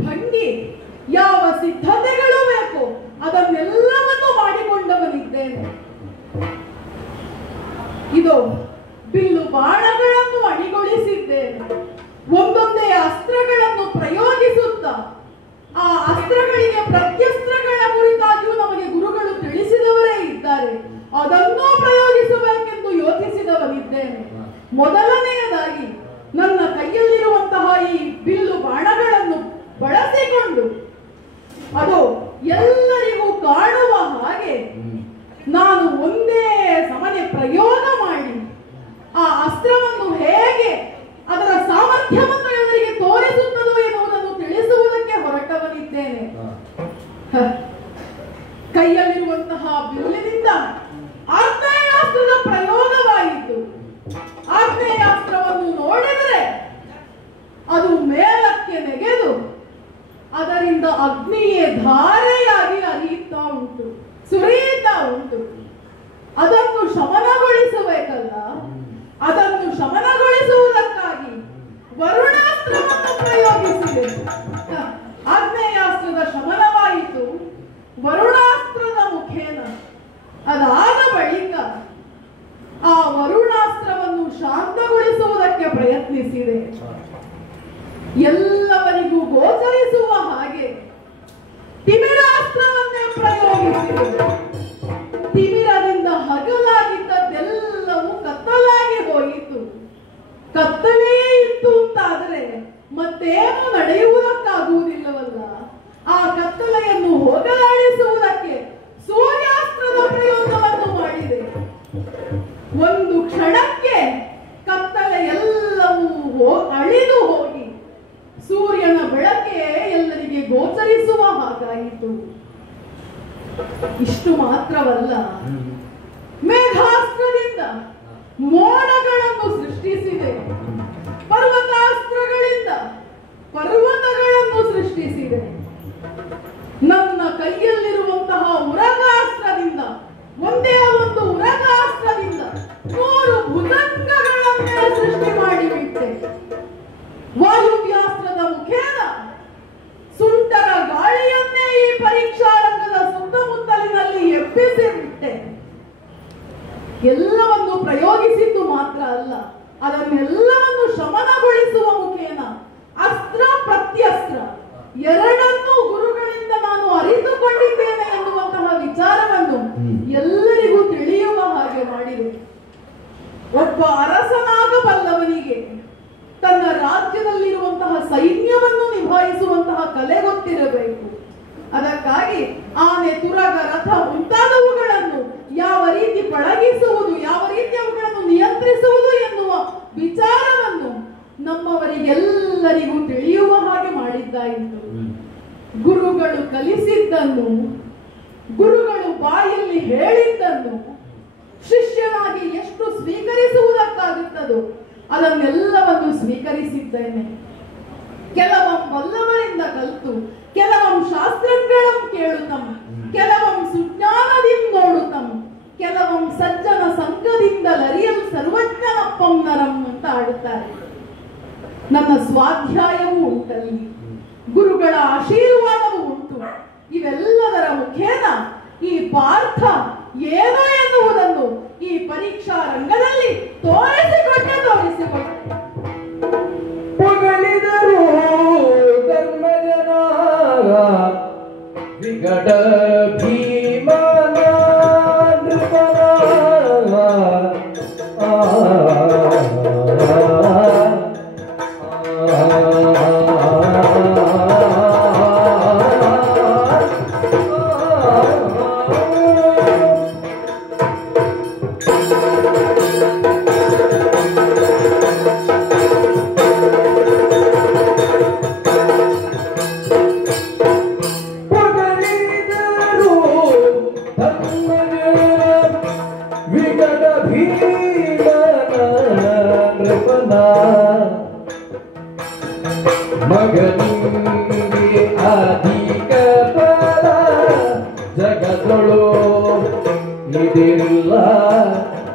ಭಂಗಿ, ಯಾವ ಸಿದ್ಧತೆಗಳು ಬೇಕು ಅದನ್ನೆಲ್ಲವನ್ನು ಮಾಡಿಕೊಂಡವನಿದ್ದೇನೆ. ಇದು ಬಿಲ್ಲು ಬಾಣಗಳನ್ನು ಅಣಿಗೊಳಿಸಿದ್ದೇನೆ. ಒಂದೊಂದೇ ಅಸ್ತ್ರಗಳನ್ನು ಪ್ರಯೋಗಿಸುತ್ತಾ ಆ ಅಸ್ತ್ರಗಳಿಗೆ ಪ್ರತ್ಯಸ್ತ್ರಗಳ ಕುರಿತಾಗಿಯೂ ನಮಗೆ ಗುರುಗಳು ತಿಳಿಸಿದವರೇ ಇದ್ದಾರೆ. ಅದನ್ನೂ ಪ್ರಯೋಗಿಸಬೇಕೆಂದು ಯೋಚಿಸಿದವನಿದ್ದೇನೆ. ಮೊದಲನೆಯದಾಗಿ ನನ್ನ ಕೈಯಲ್ಲಿರುವಂತಹ ಈ ಬಿಲ್ಲು ಬಾಣಗಳನ್ನು ಬಳಸಿಕೊಂಡು ಅದು ಎಲ್ಲರಿಗೂ ಕಾಣುವ ಹಾಗೆ ನಾನು ಒಂದೇ ಸಮನೆ ಪ್ರಯೋಗ ಮಾಡಿ ಆ ಅಸ್ತ್ರವನ್ನು ಹೇಗೆ ಅದರ ಸಾಮರ್ಥ್ಯವನ್ನು ಎಲ್ಲರಿಗೆ ತೋರಿಸುತ್ತದೋ ಎನ್ನುವುದನ್ನು ತಿಳಿಸುವುದಕ್ಕೆ ಹೊರಟವನಿದ್ದೇನೆ. ಕೈಯಲ್ಲಿರುವಂತಹ ಬಿಲ್ಲಿನಿಂದ ಆಗ್ನೇಯಾಸ್ತ್ರದ ಪ್ರಯೋಗವಾಯಿತು. ಆಗ್ನೇಯಾಸ್ತ್ರವನ್ನು ನೋಡಿದರೆ ಅದು ಮೇಲಕ್ಕೆ ನೆಗೆದು ಅದರಿಂದ ಅಗ್ನಿಯೇ ಧಾರೆಯಾಗಿ ಹರಿಯುತ್ತಾ ಉಂಟು, ಸುರಿಯುತ್ತಾ ಉಂಟು. ಅದನ್ನು ಶಮನಗೊಳಿಸಬೇಕಲ್ಲ, ಅದನ್ನು ಶಮನಗೊಳಿಸುವುದಕ್ಕಾಗಿ ವರುಣಾಸ್ತ್ರವನ್ನು ಪ್ರಯೋಗಿಸಿದೆ. ಆಗ್ನೇಯಾಸ್ತ್ರದ ಶಮನವಾಯಿತು ವರುಣಾಸ್ತ್ರದ ಮುಖೇನ. ಅದಾದ ಬಳಿಕ ಆ ವರುಣಾಸ್ತ್ರವನ್ನು ಶಾಂತಗೊಳಿಸುವುದಕ್ಕೆ ಪ್ರಯತ್ನಿಸಿದೆ. ಎಲ್ಲವರಿಗೂ ಗೋಚರಿಸುವ ಹಾಗೆ ತಿಮಿರಾಸ್ತ್ರವನ್ನೇ ಪ್ರಯೋಗಿಸಿದೆ. ತಿಮಿರದಿಂದ ಹಗಲಾಗಿದ್ದದ್ದೆಲ್ಲವೂ ಕತ್ತಲಾಗಿ ಹೋಯಿತು. ಕತ್ತಲೇ ಇತ್ತು ಅಂತಾದರೆ ಮತ್ತೇನು ನಡೆಯುವುದಕ್ಕಾಗುವುದಿಲ್ಲವಲ್ಲ. ಆ ಕತ್ತಲೆಯನ್ನು ಹೋಗಲಾಡಿಸುವುದಕ್ಕೆ ಸೂರ್ಯಾಸ್ತ್ರದ ಪ್ರಯೋಗವನ್ನು ಮಾಡಿದೆ. ಒಂದು ಕ್ಷಣಕ್ಕೆ ಕತ್ತಲೆ ಎಲ್ಲವೂ ಅಳಿದು ಹೋಗಿ ಸೂರ್ಯನ ಬೆಳಕೆ ಎಲ್ಲರಿಗೆ ಗೋಚರಿಸುವ ಹಾಗಾಯಿತು. ಇಷ್ಟು ಮಾತ್ರವಲ್ಲ, ಮೇಘಾಸ್ತ್ರದಿಂದ ಮೋಡಗಳನ್ನು ಸೃಷ್ಟಿಸಿದೆ. ಪರ್ವತಾಸ್ತ್ರಗಳಿಂದ ಪರ್ವತಗಳನ್ನು ಸೃಷ್ಟಿಸಿದೆ. ನನ್ನ ಕೈಯಲ್ಲಿರುವಂತಹ ಉರಗಾಸ್ತ್ರದಿಂದ, ಒಂದೇ ಒಂದು ಉರಗಾಸ್ತ್ರದಿಂದ 3 ಭುಜಂಗಗಳನ್ನೇ ಸೃಷ್ಟಿ ಮಾಡಿಬಿಟ್ಟೆ. ವಾಯುವ್ಯಾಸ್ತ್ರದ ಮುಖೇನ ಸುಂಟರ ಗಾಳಿಯನ್ನೇ ಈ ಪರೀಕ್ಷಾ ರಂಗದ ಸುತ್ತಮುತ್ತಲಿನಲ್ಲಿ ಎಬ್ಬಿಸಿ ಬಿಟ್ಟೆ. ಎಲ್ಲವನ್ನು ಪ್ರಯೋಗಿಸಿದ್ದು ಮಾತ್ರ ಅಲ್ಲ, ಅದನ್ನೆಲ್ಲವನ್ನು ಶಮನಗೊಳಿಸುವ ಮುಖೇನ ಅಸ್ತ್ರ ಪ್ರತ್ಯಸ್ತ್ರ ಎರಡನ್ನೂ ಗುರುಗಳಿಂದ ನಾನು ಅರಿತುಕೊಂಡಿದ್ದೇನೆ ಎನ್ನುವಂತಹ ವಿಚಾರವನ್ನು ಎಲ್ಲರಿಗೂ ತಿಳಿಯುವ ಹಾಗೆ ಮಾಡಿದೆ. ಒಬ್ಬ ಅರಸನಾಗಬಲ್ಲವನಿಗೆ ತನ್ನ ರಾಜ್ಯದಲ್ಲಿರುವಂತಹ ಸೈನ್ಯವನ್ನು ನಿಭಾಯಿಸುವಂತಹ ಕಲೆ ಗೊತ್ತಿರಬೇಕು. ಅದಕ್ಕಾಗಿ ಆನೆ, ತುರಗ, ರಥ ಮುಂತಾದವುಗಳನ್ನು ಯಾವ ರೀತಿ ಪಳಗಿಸುವುದು, ಯಾವ ರೀತಿ ಅವುಗಳನ್ನು ನಿಯಂತ್ರಿಸುವುದು ಎನ್ನುವ ವಿಚಾರವನ್ನು ನಮ್ಮವರಿಗೆಲ್ಲರಿಗೂ ತಿಳಿಯುವ ಹಾಗೆ ಮಾಡಿದ್ದಾಯಿತು. ಗುರುಗಳು ಕಲಿಸಿದ್ದನ್ನು, ಗುರುಗಳು ಬಾಯಲ್ಲಿ ಹೇಳಿದ್ದನ್ನು ಶಿಷ್ಯನಾಗಿ ಎಷ್ಟು ಸ್ವೀಕರಿಸುವುದಕ್ಕಾಗುತ್ತದೋ ಅದನ್ನೆಲ್ಲವನ್ನು ಸ್ವೀಕರಿಸಿದ್ದೇನೆ. ಕೆಲವಂ ವಲ್ಲವರಿಂದ ಕಲಿತು, ಕೆಲವಂ ಶಾಸ್ತ್ರಗಳನ್ನು ಕೇಳುತ್ತಂ, ಕೆಲವಂ ಸುಜ್ಞಾನದಿಂದ ನೋಡುತ್ತಂ, ಕೆಲವಂ ಸಜ್ಜನ ಸಂಘದಿಂದ ಲರಿಯಲ್ ಸರ್ವಜ್ಞನಪ್ಪಂ ನರಂ ಅಂತ ಆಡುತ್ತಾರೆ. ನನ್ನ ಸ್ವಾಧ್ಯಾಯವೂ ಉಂಟಲ್ಲಿ, ಗುರುಗಳ ಆಶೀರ್ವಾದವೂ ಉಂಟು. ಇವೆಲ್ಲದರ ಮುಖೇನ ಈ ಪಾರ್ಥ ಏನು ಎನ್ನುವುದನ್ನು ಈ ಪರೀಕ್ಷಾ ರಂಗದಲ್ಲಿ ತೋರಿಸಿಕೊಟ್ಟೆ. ಪೊಗಳಿದರು ಧರ್ಮಜನಾಗ ವಿಗಡ ಭೀಮನ ನೃಪನಾಗ ಮಗನಿಗೆ ಅಧಿಕ ಬಲ ಜಗದೊಳು ಇದಿಲ್ಲ.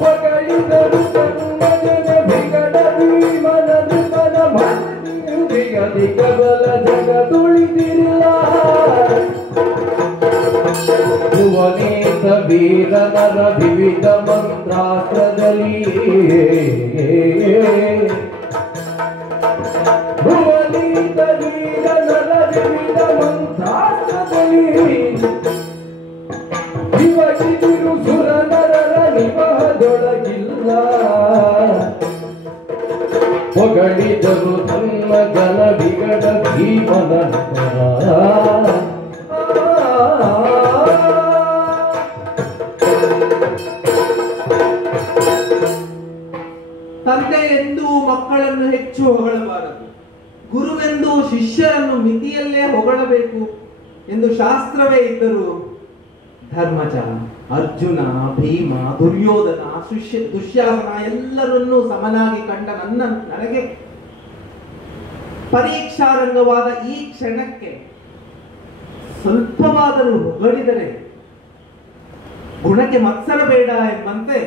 ಪಗಳಿದರು ತನ್ನಜನ ವಿಗಡ ಭೀಮನ ನೃಪನ ಮಗನಿಗೆ ಅಧಿಕ ಬಲ ಜಗದೊಳಿದಿಲ್ಲ. ಭುವನೇತ ವೀರನರ ವಿವಿಧ ಮಂತ್ರಾಸ್ತ್ರದಲ್ಲಿ ಭುವನೀತ ವೀರನರ ವಿವಿಧ ಮಂತ್ರಾಸ್ತ್ರದಲ್ಲಿ ಇವಗಿದಿರು ಸುರನರರ ಮನದೊಳಗಿಲ್ಲ ಹೊಗಳಿದರು ತನ್ನ ಜನ ವಿಗಡ ಭೀಮನ ತಂದೆ ಎಂದು ಮಕ್ಕಳನ್ನು ಹೆಚ್ಚು ಹೊಗಳಬಾರದು, ಗುರುವೆಂದು ಶಿಷ್ಯರನ್ನು ಮಿತಿಯಲ್ಲೇ ಹೊಗಳಬೇಕು ಎಂದು ಶಾಸ್ತ್ರವೇ ಇದ್ದರೂ ಧರ್ಮಜ, ಅರ್ಜುನ, ಭೀಮ, ದುರ್ಯೋಧನ, ದುಶ್ಯಾಸನ ಎಲ್ಲರನ್ನೂ ಸಮನಾಗಿ ಕಂಡ ನನಗೆ ಪರೀಕ್ಷಾರಂಗವಾದ ಈ ಕ್ಷಣಕ್ಕೆ ಸ್ವಲ್ಪವಾದರೂ ಹೊಗಳಿದರೆ ಗುಣಕ್ಕೆ ಮತ್ಸರ ಬೇಡ ಎಂಬಂತೆ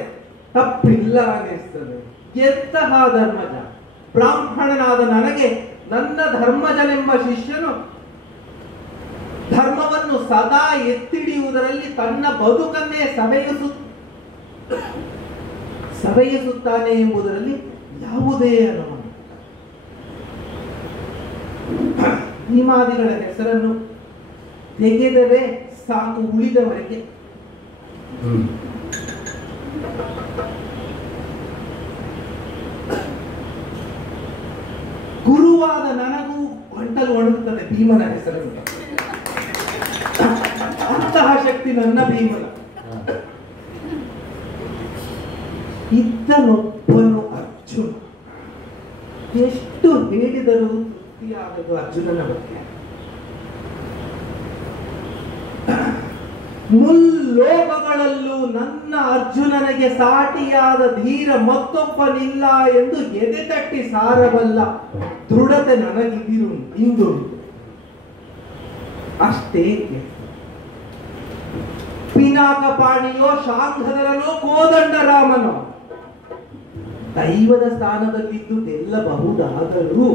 ತಪ್ಪಿಲ್ಲ ಅನ್ನಿಸ್ತದೆ. ಎಂತಹ ಧರ್ಮಜ! ಬ್ರಾಹ್ಮಣನಾದ ನನಗೆ ನನ್ನ ಧರ್ಮಜನೆಂಬ ಶಿಷ್ಯನು ಧರ್ಮವನ್ನು ಸದಾ ಎತ್ತಿಡಿಯುವುದರಲ್ಲಿ ತನ್ನ ಬದುಕನ್ನೇ ಸವೆಯಿಸುತ್ತಾನೆ ಎಂಬುದರಲ್ಲಿ ಯಾವುದೇ ಅನುಮಾನ. ಭೀಮಾದಿಗಳ ಹೆಸರನ್ನು ತೆಗೆದರೆ ಸಾಕು ಉಳಿದವರೆಗೆ. ಗುರುವಾದ ನನಗೂ ಗಂಟಲು ಒಣಗುತ್ತದೆ ಭೀಮನ ಹೆಸರನ್ನು. ಅಂತಹ ಶಕ್ತಿ ನನ್ನ ಭೀಮನ. ಇದ್ದನೊಬ್ಬನು ಅರ್ಜುನ. ಎಷ್ಟು ಹೇಳಿದರೂ ತೃಪ್ತಿಯಾಗದು ಅರ್ಜುನನ ಬಗ್ಗೆ. ಮುಲ್ಲೋಕಗಳಲ್ಲೂ ನನ್ನ ಅರ್ಜುನನಿಗೆ ಸಾಟಿಯಾದ ಧೀರ ಮತ್ತೊಬ್ಬನಿಲ್ಲ ಎಂದು ಎದೆ ತಟ್ಟಿ ಸಾರಬಲ್ಲ ದೃಢತೆ ನನಗಿದಿರು ಇಂದು. ಅಷ್ಟೇ ಪಿನಾಕಪಾಣಿಯೋ, ಶಾಂಘಧರನೋ, ಕೋದಂಡರಾಮನೋ ದೈವದ ಸ್ಥಾನದಲ್ಲಿದ್ದು ಗೆಲ್ಲಬಹುದಾದರೂ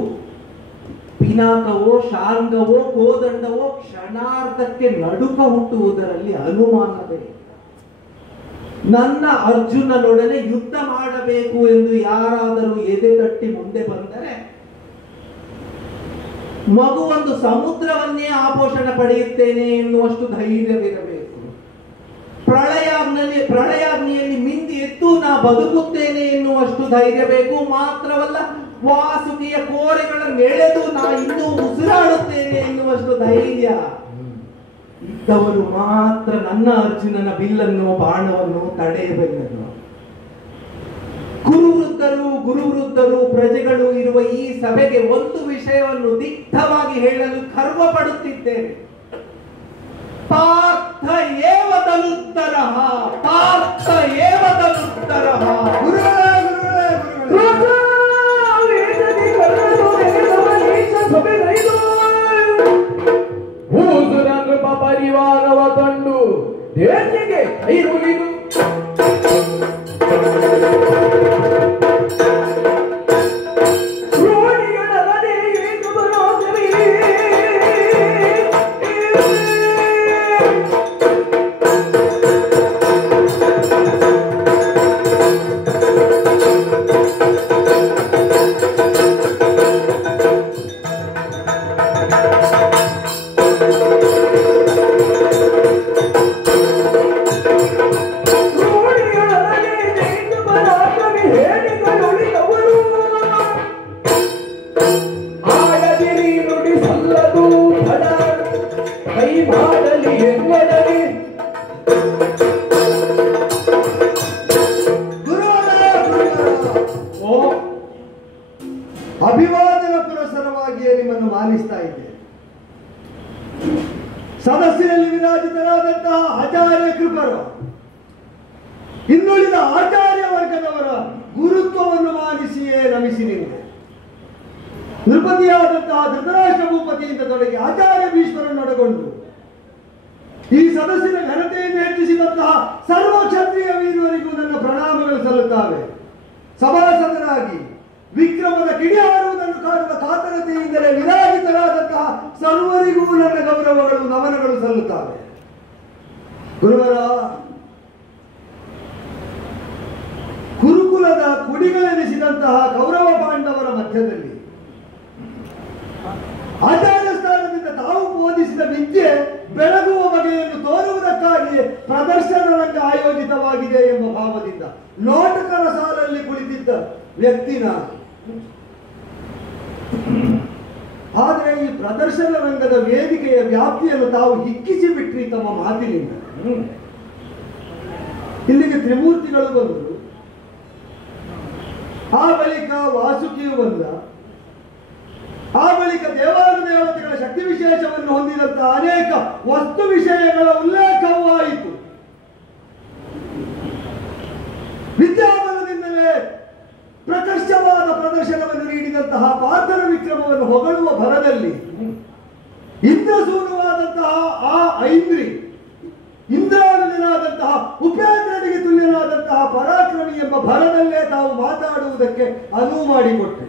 ಪಿನಾಕವೋ, ಶಾರ್ಂಗವೋ, ಕೋದಂಡವೋ ಕ್ಷಣಾರ್ಧಕ್ಕೆ ನಡುಕ ಹುಟ್ಟುವುದರಲ್ಲಿ ಅನುಮಾನವೇ. ನನ್ನ ಅರ್ಜುನನೊಡನೆ ಯುದ್ಧ ಮಾಡಬೇಕು ಎಂದು ಯಾರಾದರೂ ಎದೆ ತಟ್ಟಿ ಮುಂದೆ ಬಂದರೆ ಮಗುವೊಂದು ಸಮುದ್ರವನ್ನೇ ಆಪೋಷಣ ಪಡೆಯುತ್ತೇನೆ ಎನ್ನುವಷ್ಟು ಧೈರ್ಯವಿರಬೇಕು. ಪ್ರಳಯಾಗ್ನಿಯಲ್ಲಿ ಮಿಂದಿ ಎದ್ದು ನಾ ಬದುಕುತ್ತೇನೆ ಎನ್ನುವಷ್ಟು ಧೈರ್ಯ ಬೇಕು. ಮಾತ್ರವಲ್ಲ, ವಾಸುಕಿಯ ಕೋರೆಗಳನ್ನೆಳೆದು ನಾ ಇನ್ನೂ ಉಸಿರಾಡುತ್ತೇನೆ ಎನ್ನುವಷ್ಟು ಧೈರ್ಯ ಇದ್ದವರು ಮಾತ್ರ ನನ್ನ ಅರ್ಜುನನ ಬಿಲ್ಲನ್ನು, ಬಾಣವನ್ನು ತಡೆಯಬಲ್ಲರು. ಗುರುವೃದ್ಧರು ಪ್ರಜೆಗಳು ಇರುವ ಈ ಸಭೆಗೆ ಒಂದು ವಿಷಯವನ್ನು ದಿಟ್ಟವಾಗಿ ಹೇಳಲು ಗರ್ವ ಪಡುತ್ತಿದ್ದೇನೆ. ಪಾರ್ಥ ಏವ ತನುತ್ತರಃ, ಪಾರ್ಥ ಏವ ತನುತ್ತರಃ. ಪರಿವಾರವ ಕಂಡು ದೇಶಕ್ಕೆ ಕೈರುಳಿದು ಅಭಿವಾದನ ಪುರಸ್ಸರವಾಗಿಯೇ ನಿಮ್ಮನ್ನು ಮಾನಿಸ್ತಾ ಇದ್ದೇನೆ. ಸದಸ್ಯರಲ್ಲಿ ವಿರಾಜಿತರಾದಂತಹ ಆಚಾರ್ಯ ಕೃಪರು ಇನ್ನುಳಿದ ಆಚಾರ್ಯ ವರ್ಗದವರ ಗುರುತ್ವವನ್ನು ಮಾನಿಸಿಯೇ ನಮಿಸಿ ನಿಂತೆ. ನೃಪತಿಯಾದಂತಹ ಧೃತರಾಷ್ಟ್ರ ಭೂಪತಿಯಿಂದ ತೊಡಗಿ ಆಚಾರ್ಯ ಭೀಷ್ಮರನ್ನೊಳಗೊಂಡು ಈ ಸದಸ್ಯರ ಘನತೆಯನ್ನು ಹೆಚ್ಚಿಸಿದಂತಹ ಸರ್ವ ಕ್ಷತ್ರಿಯ ವೀರರಿಗೂ ನನ್ನ ಪ್ರಣಾಮಗಳು ಸಲ್ಲುತ್ತವೆ. ಸಭಾಸದರಾಗಿ ವಿಕ್ರಮದ ಕಿಡಿಯಾರುವುದನ್ನು ಕಾಣುವ ಕಾತರತೆಯಿಂದಲೇ ವಿರಾಜಿತರಾದಂತಹ ಸರ್ವರಿಗೂ ನನ್ನ ಗೌರವಗಳು, ನಮನಗಳು ಸಲ್ಲುತ್ತವೆ. ಗುರುವರ ಕುರುಕುಲದ ಕುಡಿಗಳೆನಿಸಿದಂತಹ ಕೌರವ ಪಾಂಡವರ ಮಧ್ಯದಲ್ಲಿ ಆಚಾರ್ಯ ಸ್ಥಾನದಿಂದ ತಾವು ಬೋಧಿಸಿದ ವಿದ್ಯೆ ಬೆಳಗುವ ಬಗೆಯನ್ನು ತೋರುವುದಕ್ಕಾಗಿ ಮುಂಭಾಗದಲ್ಲಿ ಪ್ರದರ್ಶನ ರಂಗ ಆಯೋಜಿತವಾಗಿದೆ ಎಂಬ ಭಾವದಿಂದ ನೋಟಕರ ಸಾಲಲ್ಲಿ ಕುಳಿತಿದ್ದ ವ್ಯಕ್ತಿ ನಾನು. ಆದರೆ ಈ ಪ್ರದರ್ಶನ ರಂಗದ ವೇದಿಕೆಯ ವ್ಯಾಪ್ತಿಯನ್ನು ತಾವು ಹಿಕ್ಕಿಸಿ ಬಿಟ್ರಿ ತಮ್ಮ ಮಾತಿನಿಂದ. ಇಲ್ಲಿಗೆ ತ್ರಿಮೂರ್ತಿಗಳು ಬಂದರು, ಆ ಬಳಿಕ ವಾಸುಕಿಯು ಬಂದ, ಆ ಬಳಿಕ ದೇವಾನುದೇವತೆಗಳ ಶಕ್ತಿ ವಿಶೇಷವನ್ನು ಹೊಂದಿದಂತಹ ಅನೇಕ ವಸ್ತು ವಿಷಯಗಳ ಉಲ್ಲೇಖವೂ ಆಯಿತು. ವಿದ್ಯಾಬಲದಿಂದಲೇ ಪ್ರಕರ್ಷವಾದ ಪ್ರದರ್ಶನವನ್ನು ನೀಡಿದಂತಹ ಪಾರ್ಥನ ವಿಕ್ರಮವನ್ನು ಹೊಗಳುವ ಭರದಲ್ಲಿ ಇಂದ್ರಸೂನುವಾದಂತಹ ಆ ಐಂದ್ರಿ, ಇಂದ್ರಾನುಜನಾದಂತಹ ಉಪೇಂದ್ರನಿಗೆ ತುಲ್ಯನಾದಂತಹ ಪರಾಕ್ರಮಿ ಎಂಬ ಭರದಲ್ಲೇ ತಾವು ಮಾತಾಡುವುದಕ್ಕೆ ಅನುವು ಮಾಡಿಕೊಟ್ಟೆ.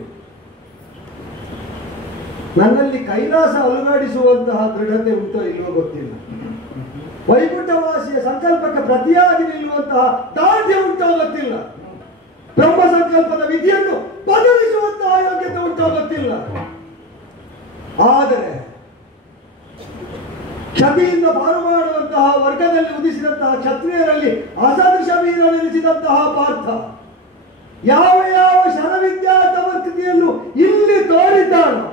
ನನ್ನಲ್ಲಿ ಕೈಲಾಸ ಅಲುಗಾಡಿಸುವಂತಹ ದೃಢತೆ ಉಂಟೋ ಇಲ್ಲವೋ ಗೊತ್ತಿಲ್ಲ. ವೈಕುಂಠವಾಸಿಯ ಸಂಕಲ್ಪಕ್ಕೆ ಪ್ರತಿಯಾಗಿ ನಿಲ್ಲುವಂತಹ ದಾಢ್ಯ ಉಂಟೋ ಗೊತ್ತಿಲ್ಲ. ಬ್ರಹ್ಮ ಸಂಕಲ್ಪದ ವಿಧಿಯನ್ನು ಬದಲಿಸುವಂತಹ ಯೋಗ್ಯತೆ ಉಂಟೋ ಗೊತ್ತಿಲ್ಲ. ಆದರೆ ಕ್ಷತಿಯಿಂದ ಪಾರು ಮಾಡುವಂತಹ ವರ್ಗದಲ್ಲಿ ಉದಿಸಿದಂತಹ ಕ್ಷತ್ರಿಯರಲ್ಲಿ ಅಸದೃಶ ವೀರನೆನಿಸಿದಂತಹ ಪಾರ್ಥ ಯಾವ ಯಾವ ಶರವಿದ್ಯಾ ತಮಕೃತಿಯನ್ನು ಇಲ್ಲಿ ತೋರಿದ್ದಾನೋ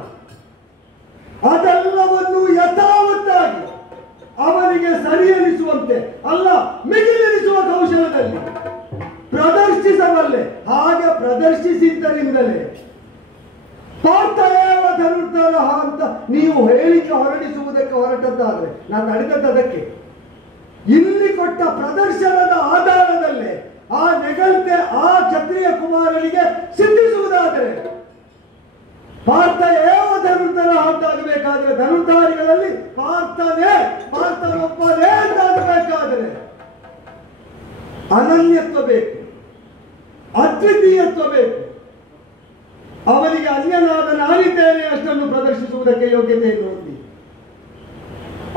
ಅದೆಲ್ಲವನ್ನು ಯಥಾವತ್ತಾಗಿ ಅವನಿಗೆ ಸರಿಯನಿಸುವಂತೆ ಅಲ್ಲ ಮಿಗಿಲೆನಿಸುವ ಕೌಶಲದಲ್ಲಿ ಪ್ರದರ್ಶಿಸಬಲ್ಲೆ. ಹಾಗೆ ಪ್ರದರ್ಶಿಸಿದ್ದರಿಂದಲೇ ಪಾರ್ಥ ಏವ ಧನುರ್ಧರಃ ಅಂತ ನೀವು ಹೇಳಿಕೆ ಹೊರಡಿಸುವುದಕ್ಕೆ ಹೊರಟದ್ದಾದ್ರೆ ನಾನು ನಡೆದದ್ದಕ್ಕೆ ಇಲ್ಲಿ ಕೊಟ್ಟ ಪ್ರದರ್ಶನದ ಆಧಾರದಲ್ಲೇ ಆ ನೆಗಳತೆ ಆ ಕ್ಷತ್ರಿಯ ಕುಮಾರನಿಗೆ ಸಿದ್ಧಿಸುವುದಾದರೆ ಪಾರ್ಥ ಏವ ಧನುರ್ಧರಃ ಅಂತಾಗಬೇಕಾದ್ರೆ ಧನುರ್ಧಾರಿಗಳಲ್ಲಿ ಪಾರ್ಥನೊಬ್ಬನೇ ಅಂತಾಗಬೇಕಾದರೆ ಅನನ್ಯತ್ವ ಬೇಕು, ಅದ್ವಿತೀಯತ್ವ ಬೇಕು. ಅವನಿಗೆ ಅನ್ಯನಾದ ನಾನಿದ್ದೇನೆ ಅಷ್ಟನ್ನು ಪ್ರದರ್ಶಿಸುವುದಕ್ಕೆ ಯೋಗ್ಯತೆಯನ್ನು ಹೊಂದಿ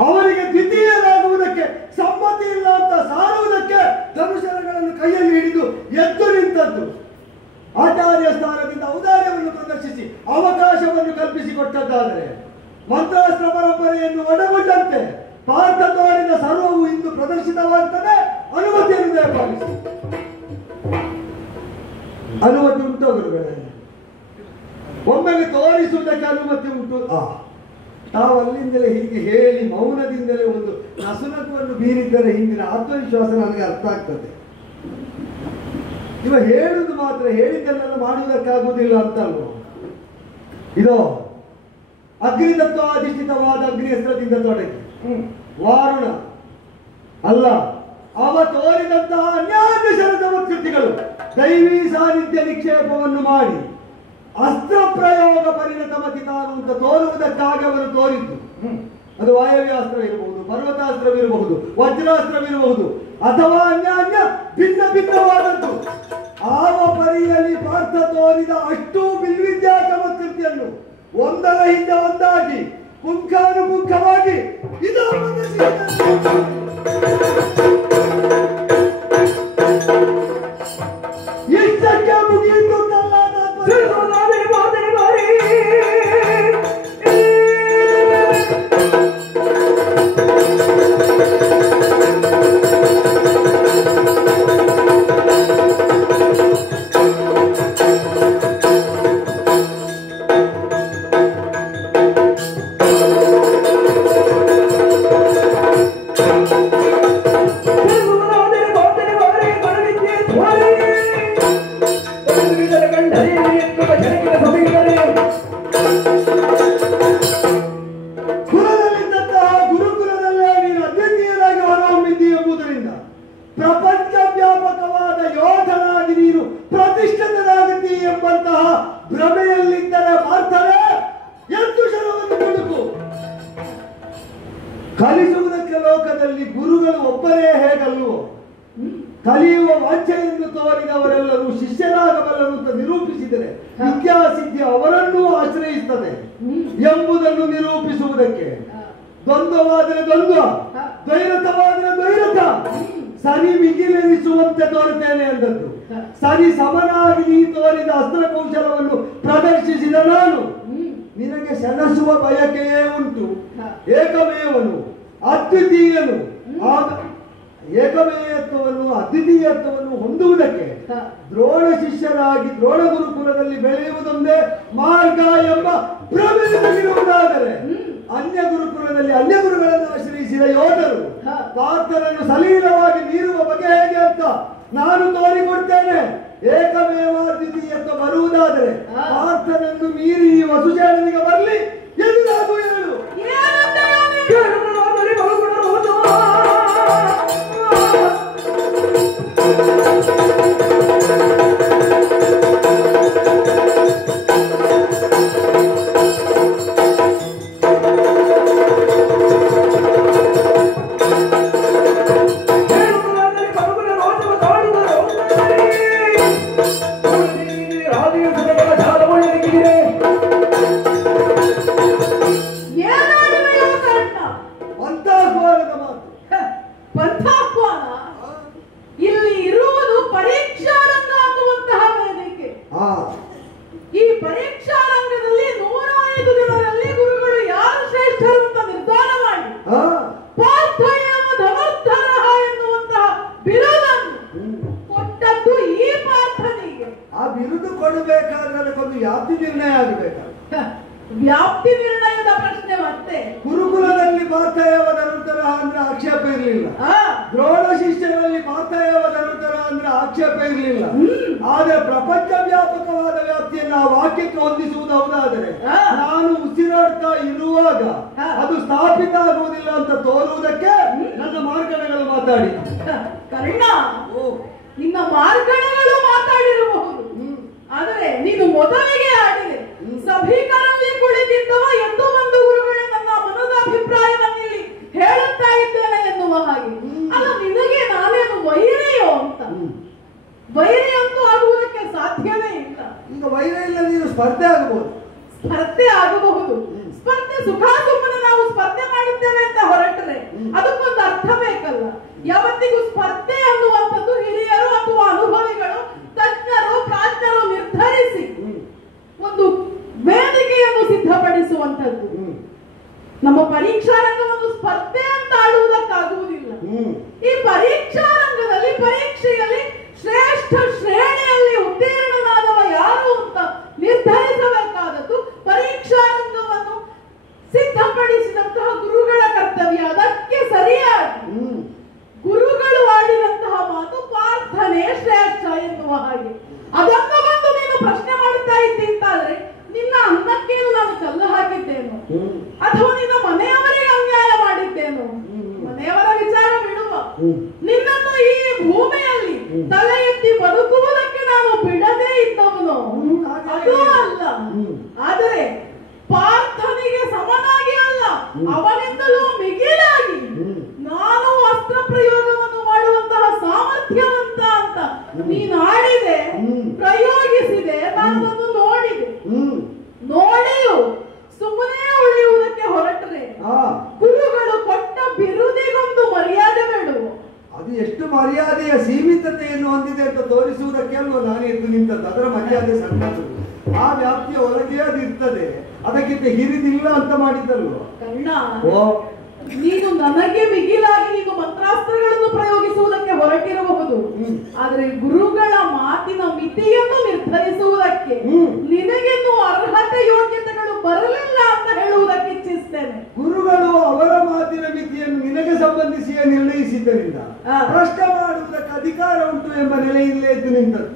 ಅವನಿಗೆ ದ್ವಿತೀಯನಾಗುವುದಕ್ಕೆ ಸಮ್ಮತಿ ಇಲ್ಲ ಅಂತ ಸಾರುವುದಕ್ಕೆ ಧನುಷರಗಳನ್ನು ಕೈಯಲ್ಲಿ ಹಿಡಿದು ಎದ್ದು ನಿಂತದ್ದು. ಆಚಾರ್ಯ ಸ್ಥಾನದಿಂದ ಔದಾರ್ಯವನ್ನು ಪ್ರದರ್ಶಿಸಿ ಅವಕಾಶವನ್ನು ಕಲ್ಪಿಸಿಕೊಟ್ಟದ್ದಾದರೆ ಮಂತ್ರಾಸ್ತ್ರ ಪರಂಪರೆಯನ್ನು ಒಳಗೊಂಡಂತೆ ಪಾರ್ಥ ತೋರಿದ ಸರ್ವವು ಇಂದು ಪ್ರದರ್ಶಿತವಾಗ್ತದೆ. ಅನುಮತಿಯನ್ನು ದಯಪಾಲಿಸಿ. ಅನುಮತಿ ಉಂಟು ಗುರುಗಳೇ? ಒಮ್ಮೆಗೆ ತೋರಿಸುವುದಕ್ಕೆ ಅನುಮತಿ ಉಂಟು. ತಾವು ಅಲ್ಲಿಂದಲೇ ಹೀಗೆ ಹೇಳಿ ಮೌನದಿಂದಲೇ ಒಂದು ನಸುನಗುವನ್ನು ಬೀರಿದ್ದರೆ ಹಿಂದಿನ ಆತ್ಮವಿಶ್ವಾಸ ನನಗೆ ಅರ್ಥ ಆಗ್ತದೆ. ಇವ ಹೇಳುವುದು ಮಾತ್ರ, ಹೇಳಿದ್ದನ್ನೆಲ್ಲ ಮಾಡುವುದಕ್ಕಾಗುವುದಿಲ್ಲ ಅಂತಲ್ವ? ಇದು ಅಗ್ನಿತತ್ವಾಧಿಷ್ಠಿತವಾದ ಅಗ್ನಿಯಸ್ತ್ರದಿಂದ ತೊಡಗಿ ವಾರುಣ ಅಲ್ಲ, ಅವ ತೋರಿದಂತಹ ಅನ್ಯಾನ್ಯ ಶರದವ ಕೃತಿಗಳು ದೈವೀ ಸಾನ್ನಿಧ್ಯ ನಿಕ್ಷೇಪವನ್ನು ಮಾಡಿ ಅಸ್ತ್ರ ಪ್ರಯೋಗ ಪರಿಣತ ಮತಿ ತಾನು ಅಂತ ತೋರುವುದಕ್ಕಾಗಿ ಅವರು ತೋರಿದ್ದು. ಅದು ವಾಯವ್ಯಾಸ್ತ್ರವಿರಬಹುದು, ಪರ್ವತಾಸ್ತ್ರವಿರಬಹುದು, ವಜ್ರಾಸ್ತ್ರವಿರಬಹುದು, ಅಥವಾ ಅನ್ಯಾನ್ಯ ಭಿನ್ನ ಭಿನ್ನವಾದದ್ದು. ಆವ ಪರಿಯಲ್ಲಿ ಪಾರ್ಥ ತೋರಿದ ಅಷ್ಟೂ ಬಿಲ್ವಿದ್ಯಾ ಚಮತ್ಕೃತಿಯನ್ನು ಒಂದರ ಹಿಂದೆ ಒಂದಾಗಿ ಪುಂಖಾನುಪುಂಖವಾಗಿ ಇಷ್ಟಕ್ಕೆ ಮುಗಿಯಿತು. ಕಲಿಸುವುದಕ್ಕೆ ಲೋಕದಲ್ಲಿ ಗುರುಗಳು ಒಬ್ಬರೇ ಹೇಗಲ್ವೋ, ಕಲಿಯುವ ವಾಂಛೆಯನ್ನು ತೋರಿದವರೆಲ್ಲರೂ ಶಿಷ್ಯರಾಗಬಲ್ಲರು ಅಂತ ನಿರೂಪಿಸಿದರೆ ವಿದ್ಯಾಸಿದ್ಧಿ ಅವರನ್ನೂ ಆಶ್ರಯಿಸುತ್ತದೆ ಎಂಬುದನ್ನು ನಿರೂಪಿಸುವುದಕ್ಕೆ ದ್ವಂದ್ವವಾದರೆ ದ್ವಂದ್ವ, ದ್ವೈರಥವಾದರೆ ದ್ವೈರಥ, ಸರಿ ಮಿಗಿಲೆನಿಸುವಂತೆ ತೋರುತ್ತೇನೆ ಎಂದದ್ದು. ಸರಿ ಸಮನಾಗಿ ನೀ ತೋರಿದ ಅಸ್ತ್ರಕೌಶಲವನ್ನು ಪ್ರದರ್ಶಿಸಿದ ನಾನು ನಿನಗೆ ಸೆಣಸುವ ಬಯಕೆಯೇ ಉಂಟು. ಏಕಮೇವನು ಅದ್ವಿತೀಯನು ಏಕಮೇಯತ್ವವನ್ನು ಅದ್ವಿತೀಯತ್ವವನ್ನು ಹೊಂದುವುದಕ್ಕೆ ದ್ರೋಣ ಶಿಷ್ಯರಾಗಿ ದ್ರೋಣ ಗುರುಕುಲದಲ್ಲಿ ಬೆಳೆಯುವುದೊಂದೇ ಮಾರ್ಗ ಎಂಬ ಪ್ರಮೇಯವಿರುವುದಾದರೆ ಅನ್ಯ ಗುರುಕುಲದಲ್ಲಿ ಅನ್ಯ ಗುರುಗಳನ್ನು ಆಶ್ರಯಿಸಿದ ಯೋಧರು ಪಾರ್ಥನನ್ನು ಸಲೀಲವಾಗಿ ಮೀರುವ ಬಗೆ ಹೇಗೆ ಅಂತ ನಾನು ತೋರಿಕೊಡ್ತೇನೆ. ಏಕಮೇವಾದ್ವಿತೀಯತ್ವ ಬರುವುದಾದರೆ ಪಾರ್ಥನನ್ನು ಮೀರಿ ಈ ವಸುಚೇತನಿಗೆ ಬರಲಿ ಎದುರಾಗು ಹೇಳು. ವ್ಯಾಪ್ತಿ ನಿರ್ಣಯದ ಪ್ರಶ್ನೆ ಮತ್ತೆ ಗುರುಕುಲದಲ್ಲಿ ಪಾರ್ಥಯವ ಧನುರ್ಧರ ಅಂದ್ರೆ ಆಕ್ಷೇಪ ಇರಲಿಲ್ಲ, ದ್ರೋಣ ಶಿಷ್ಯರಲ್ಲಿ ಪಾರ್ಥಯವ ಧನುರ್ಧರ ಅಂದ್ರೆ ಆಕ್ಷೇಪ ಇರಲಿಲ್ಲ. ಆದ್ರೆ ಪ್ರಪಂಚ ವ್ಯಾಪಕವಾದ ವ್ಯಾಪ್ತಿಯನ್ನು ಆ ವಾಕ್ಯಕ್ಕೆ ಹೊಂದಿಸುವುದು ಹೌದಾದರೆ ನಾನು ಉಸಿರಾಡ್ತಾ ಇರುವಾಗ ಅದು ಸ್ಥಾಪಿತ ಆಗುವುದಿಲ್ಲ ಅಂತ ತೋರುವುದಕ್ಕೆ ನನ್ನ ಮಾರ್ಗಣಗಳು ಮಾತಾಡಿ. ಕರ್ಣ, ನಿನ್ನ ಮಾರ್ಗಣಗಳು ಮಾತಾಡಿರಬಹುದು, ಆದರೆ ನೀನು ಮೊದಲಿಗೆ ಆಡಿದೆ. ಸಭೀಕರಲ್ಲಿ ಕುಳಿತಿದ್ದವ ಎಂದು ಒಂದು ಗುರುಗಳೇ ನನ್ನ ಮನದ ಅಭಿಪ್ರಾಯವನ್ನಿಲ್ಲಿ ಹೇಳುತ್ತಾ ಇದ್ದೇನೆ ಎನ್ನುವ ಹಾಗೆ. ಅಲ್ಲ, ನಿನಗೆ ನಾನೇನು ವೈರಿಯೋ ಅಂತ? ವೈರಿ ಅಂತೂ ಆಗುವುದಕ್ಕೆ ಸಾಧ್ಯವೇ ಇಲ್ಲ. ಈಗ ವೈರ ಇಲ್ಲ, ನೀನು ಸ್ಪರ್ಧೆ ಆಗಬಹುದು. ಸ್ಪರ್ಧೆ ಆಗಬಹುದು. ಸ್ಪರ್ಧೆ ಸುಖ ಸುಮ್ಮನೆ ನಾವು ಸ್ಪರ್ಧೆ ಮಾಡುತ್ತೇವೆ ಅಂತ ಹೊರಟರೆ ಅದಕ್ಕೊಂದು ಅರ್ಥ ಬೇಕಲ್ಲ. ಯಾವತ್ತಿಗೂ ಸ್ಪರ್ಧೆ ಅನ್ನುವಂಥದ್ದು ಹಿರಿಯರು ಅಥವಾ ಅನುಭವಿಗಳು, ತಜ್ಞರು, ಪ್ರಾಜ್ಞರು ನಿರ್ಧರಿಸಿ ಒಂದು ವೇದಿಕೆಯನ್ನು ಸಿದ್ಧಪಡಿಸುವಂಥದ್ದು. ನಮ್ಮ ಪರೀಕ್ಷಾ ರಂಗವನ್ನು ಸ್ಪರ್ಧೆ ಅಂತ ಆಡುವುದಕ್ಕಾಗುವುದಿಲ್ಲ. ಈ ಪರೀಕ್ಷಾ ರಂಗದಲ್ಲಿ ಪರೀಕ್ಷೆಯಲ್ಲಿ ಶ್ರೇಷ್ಠ ಶ್ರೇಣಿಯಲ್ಲಿ ಉತ್ತೀರ್ಣನಾದವ ಯಾರು ಅಂತ ನಿರ್ಧರಿಸಬೇಕಾದದ್ದು ಪರೀಕ್ಷಾ ರಂಗವನ್ನು ಸಿದ್ಧಪಡಿಸಿದಂತಹ ಗುರುಗಳ ಕರ್ತವ್ಯ. ಅದಕ್ಕೆ ಸರಿಯಾಗಿ ಗುರುಗಳು ಆಡಿದಂತಹ ಮಾತು ಪಾರ್ಥನೆ ಶ್ರೇಷ್ಠ ಎನ್ನುವ ಹಾಗೆ. ಅದನ್ನು ಬಂದು ನೀನು ಪ್ರಶ್ನೆ ಮಾಡುತ್ತಾ ಇದ್ದಿಂತಾದ್ರೆ ನಿನ್ನ ಅನ್ನಕ್ಕೇನು ನಾನು ಕಲ್ಲು ಹಾಕಿದ್ದೇನು ಅಥವಾ ನಿನ್ನ ಮನೆಯವರಿಗೆ ಅನ್ಯಾಯ ಮಾಡಿದ್ದೇನು? ಮನೆಯವರ ವಿಚಾರ ಬಿಡುವ, ನಿನ್ನನ್ನು ಈ ಭೂಮಿಯಲ್ಲಿ ತಲೆ ಎತ್ತಿ ಬದುಕುವುದಕ್ಕೆ ನಾನು ಬಿಡದೇ ಇದ್ದವನು ಅದೂ ಅಲ್ಲ. ಆದರೆ ಪಾರ್ಥನಿಗೆ ಸಮನಾಗಿ ಅಲ್ಲ, ಅವನಿಂದಲೂ ಮಿಗಿಲಾಗಿ ನಾನು ಅಸ್ತ್ರ ಪ್ರಯೋಗವನ್ನು ಮಾಡುವಂತಹ ಸಾಮರ್ಥ್ಯವಂತ ಅಂತ ನೀನು ಆಡಿದೆ, ಪ್ರಯೋಗಿಸಿದೆ. ನಾನು ನೋಡಿದೆ. ನೋಡಿಯು ಸುಮ್ಮನೆ ಉಳಿಯುವುದಕ್ಕೆ ಹೊರಟರೆ ಗುರುಗಳು ಕೊಟ್ಟ ಬಿರುದಿಗೊಂದು ಮರ್ಯಾದೆ ಬೇಡುವ. ಅದು ಎಷ್ಟು ಮರ್ಯಾದೆಯ ಸೀಮಿತತೆಯನ್ನು ಹೊಂದಿದೆ ಅಂತ ತೋರಿಸುವುದಕ್ಕೆ ಅಲ್ವ ನಾನು ಎದ್ದು ನಿಂತದ್ದು. ಅದರ ಮರ್ಯಾದೆ ಸಣ್ಣದು, ಆ ವ್ಯಾಪ್ತಿಯ ಒಳಗೆ ಅದು ಇರ್ತದೆ, ಅದಕ್ಕಿಂತ ಹಿರಿದಿಲ್ಲ ಅಂತ ಮಾಡಿದ್ದಲ್ವ. ಕರ್ಣ, ನೀನು ನನಗೆ ಮಿಗಿಲಾಗಿ ನೀನು ಮಂತ್ರಾಸ್ತ್ರಗಳನ್ನು ಪ್ರಯೋಗಿಸುವುದಕ್ಕೆ ಹೊರಟಿರಬಹುದು, ಆದರೆ ಗುರುಗಳ ಮಾತಿನ ಮಿತಿಯನ್ನು ನಿರ್ಧರಿಸುವುದಕ್ಕೆ ನಿನಗೆನ್ನು ಅರ್ಹತೆ ಯೋಗ್ಯತೆಗಳು ಬರಲಿಲ್ಲ ಅಂತ ಹೇಳುವುದಕ್ಕೆ ಇಚ್ಛಿಸ್ತೇನೆ. ಗುರುಗಳು ಅವರ ಮಾತಿನ ಮಿತಿಯನ್ನು ನಿನಗೆ ಸಂಬಂಧಿಸಿಯೇ ನಿರ್ಣಯಿಸಿದ್ದರಿಂದ ಪ್ರಶ್ನೆ ಮಾಡುವುದಕ್ಕೆ ಅಧಿಕಾರ ಉಂಟು ಎಂಬ ನೆಲೆಯಿಲ್ಲೇ ಎದ್ದು ನಿಂತದ್ದು.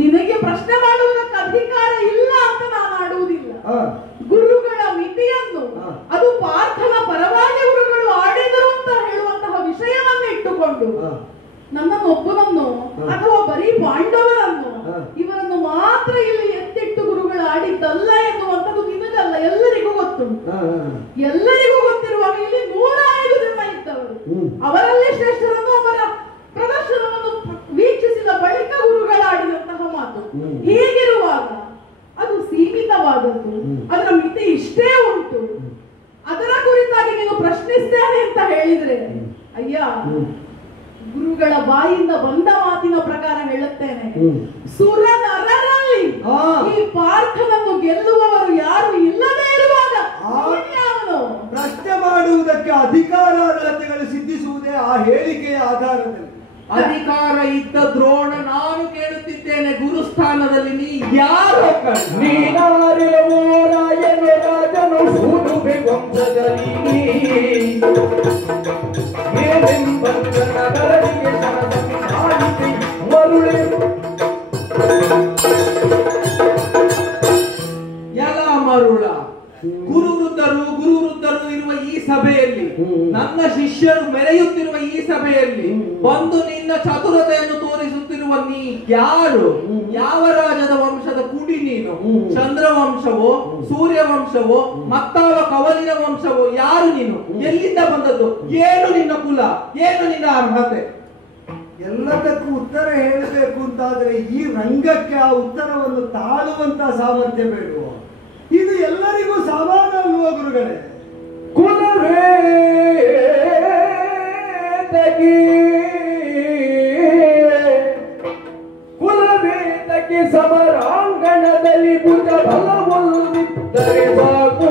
ನಿನಗೆ ಪ್ರಶ್ನೆ ಮಾಡುವುದಕ್ಕೆ ಅಧಿಕಾರ ಇಲ್ಲ ಅಂತ ನಾನು ಆಡುವುದಿಲ್ಲ. ಗುರುಗಳ ಮಿತಿಯನ್ನು ಅದು ಪಾರ್ಥನ ಪರವಾಗಿ ಗುರುಗಳು ಆಡಿದರು ಅಂತ ಹೇಳುವಂತಹ ವಿಷಯವನ್ನು ಇಟ್ಟುಕೊಂಡು ನನ್ನನ್ನು ಒಬ್ಬನನ್ನು ಅಥವಾ ಬರೀ ಪಾಂಡವರನ್ನು ಇವರನ್ನು ಮಾತ್ರ ಇಲ್ಲಿ ಎತ್ತಿಟ್ಟು ಗುರುಗಳು ಆಡಿದ್ದಲ್ಲ ಎನ್ನುವಂಥದ್ದು ನಿನಗಲ್ಲ, ಎಲ್ಲರಿಗೂ ಗೊತ್ತುಂಟು. ಎಲ್ಲರಿಗೂ ಗೊತ್ತಿರುವಾಗ ಇಲ್ಲಿ 105 ಜನ ಇದ್ದವರು, ಅವರಲ್ಲಿ ಶ್ರೇಷ್ಠರನ್ನು ಅವರ ಪ್ರದರ್ಶನವನ್ನು ವೀಕ್ಷಿಸಿದ ಬಳಿಕ ಗುರುಗಳಾಡಿದಂತಹ ಮಾತು. ಹೀಗಿರುವಾಗ ಅದು ಸೀಮಿತವಾದದ್ದು, ಅದರ ಮಿತಿ ಇಷ್ಟೇ ಉಂಟು. ಅದರ ಕುರಿತಾಗಿ ನೀನು ಪ್ರಶ್ನಿಸ್ತೇನೆ ಅಂತ ಹೇಳಿದ್ರೆ ಅಯ್ಯ, ಗುರುಗಳ ಬಾಯಿಂದ ಬಂದ ಮಾತಿನ ಪ್ರಕಾರ ಹೇಳುತ್ತೇನೆ, ಸುರ ನರರಲ್ಲಿ ಈ ಪಾರ್ಥನನ್ನು ಗೆಲ್ಲುವವರು ಯಾರು ಇಲ್ಲದೇ ಇರುವಾಗ ಪ್ರಶ್ನೆ ಮಾಡುವುದಕ್ಕೆ ಅಧಿಕಾರ ಅರ್ಹತೆಗಳು ಸಿದ್ಧಿಸುವುದೇ ಆ ಸ್ಥಾನದಲ್ಲಿ ನೀ ಯಾರು ನೀನಾರಿಲವೋ ರಾಯನ ರಾಜನು ಸೂನುಬೆ ವಂಶದಲ್ಲಿ ಏನೆಂಬಂದನ ನರನಿಗೆ ಸರಸಮಿಸಾಯಿತೆ ಮರುಳೆ ಯಲ ಮರುಳ ಗುರುವೃದ್ಧರು ಇರುವ ಈ ಸಭೆಯಲ್ಲಿ ನನ್ನ ಶಿಷ್ಯರು ಮೆರೆಯುತ್ತಿರುವ ಈ ಸಭೆಯಲ್ಲಿ ಬಂದು ನಿನ್ನ ಚತುರತೆಯನ್ನು ತೋರಿಸುತ್ತಿರುವ ನೀ ಯಾರು? ಯಾವ ರಾಜದ ವಂಶದ ಕುಡಿ ನೀನು? ಚಂದ್ರವಂಶವೋ, ಸೂರ್ಯವಂಶವೋ, ಮತ್ತಾವ ಕವಲಿನ ವಂಶವೋ? ಯಾರು ನೀನು? ಎಲ್ಲಿಂದ ಬಂದದ್ದು? ಏನು ನಿನ್ನ ಕುಲ? ಏನು ನಿನ್ನ ಅರ್ಹತೆ? ಎಲ್ಲದಕ್ಕೂ ಉತ್ತರ ಹೇಳಬೇಕು ಅಂತಾದ್ರೆ ಈ ರಂಗಕ್ಕೆ ಆ ಉತ್ತರವನ್ನು ತಾಳುವಂತ ಸಾಮರ್ಥ್ಯ ಬೇಡುವ. ಇದು ಎಲ್ಲರಿಗೂ ಸಮಾನ ಅಲ್ವೋ ಗುರುಗಳೇ? ಕುಲವೇ ತಗಿ ಸಮರಾಂಗಣದಲ್ಲಿ ಭುಜ ಬಲವೊಂದಿದ್ದರೆ ಸಾಕು.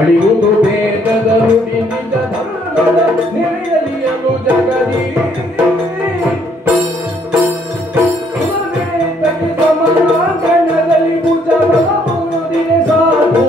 ಅಳಿಯುವುದು ಬೇಗದ ನುಡಿ ನಿಜ ಧರ್ಮದ ನೆಲೆಯಲಿಯಲು ಜಗದಿ ಸಮರಾಂಗಣದಲ್ಲಿ ಭುಜ ಬಲವೊಂದಿರೆ ಸಾಕು.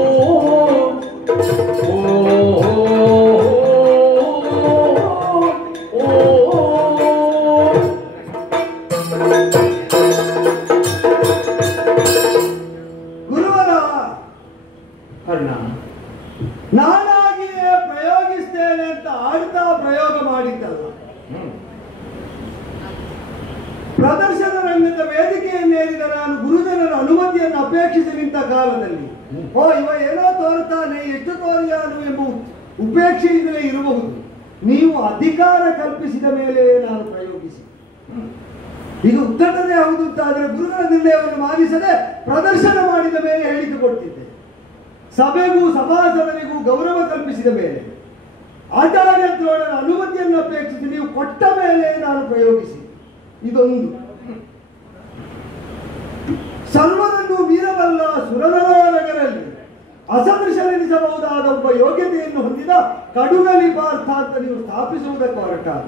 ನಾನಾಗಿಯೇ ಪ್ರಯೋಗಿಸ್ತೇನೆ ಅಂತ ಆಡ್ತಾ ಪ್ರಯೋಗ ಮಾಡಿದ್ದಲ್ಲ. ಪ್ರದರ್ಶನ ರಂಗದ ವೇದಿಕೆಯನ್ನೇರಿದ ನಾನು ಗುರುಜನರ ಅನುಮತಿಯನ್ನು ಅಪೇಕ್ಷಿಸಿ ನಿಂತ ಕಾಲದಲ್ಲಿ ಇವ ಏನೋ ತೋರುತ್ತಾನೆ, ಎಷ್ಟು ತೋರಿಯಾನು ಎಂಬ ಉಪೇಕ್ಷೆಯಿಂದಲೇ ಇರಬಹುದು. ನೀವು ಅಧಿಕಾರ ಕಲ್ಪಿಸಿದ ಮೇಲೆ ನಾನು ಪ್ರಯೋಗಿಸಿ ಇದು ಉತ್ತರನೇ ಹೌದು ಅಂತಾದರೆ ಗುರುಗಳ ನಿರ್ಣಯವನ್ನು ಮಾನಿಸದೆ ಪ್ರದರ್ಶನ ಮಾಡಿದ ಮೇಲೆ ಹೇಳಿಕೆ ಕೊಡ್ತಿದ್ದೆ. ಸಭೆಗೂ ಸಭಾಸದರಿಗೂ ಗೌರವ ಕಲ್ಪಿಸಿದ ಮೇಲೆ ಆಚಾರ್ಯ ದ್ರೋಣರ ಅನುಮತಿಯನ್ನು ಅಪೇಕ್ಷಿಸಿ ನೀವು ಕೊಟ್ಟ ಮೇಲೆ ನಾನು ಪ್ರಯೋಗಿಸಿ ಇದೊಂದು. ಸರ್ವರನ್ನು ವೀರವಲ್ಲ ಸುರನರಗರಲ್ಲಿ ಅಸದೃಶನೆನಿಸಬಹುದಾದ ಒಬ್ಬ ಯೋಗ್ಯತೆಯನ್ನು ಹೊಂದಿದ ಕಡುಗಲಿ ಪಾರ್ಥ ಅಂತ ನೀವು ಸ್ಥಾಪಿಸುವುದಕ್ಕೆ ಹೊರಟಾಗ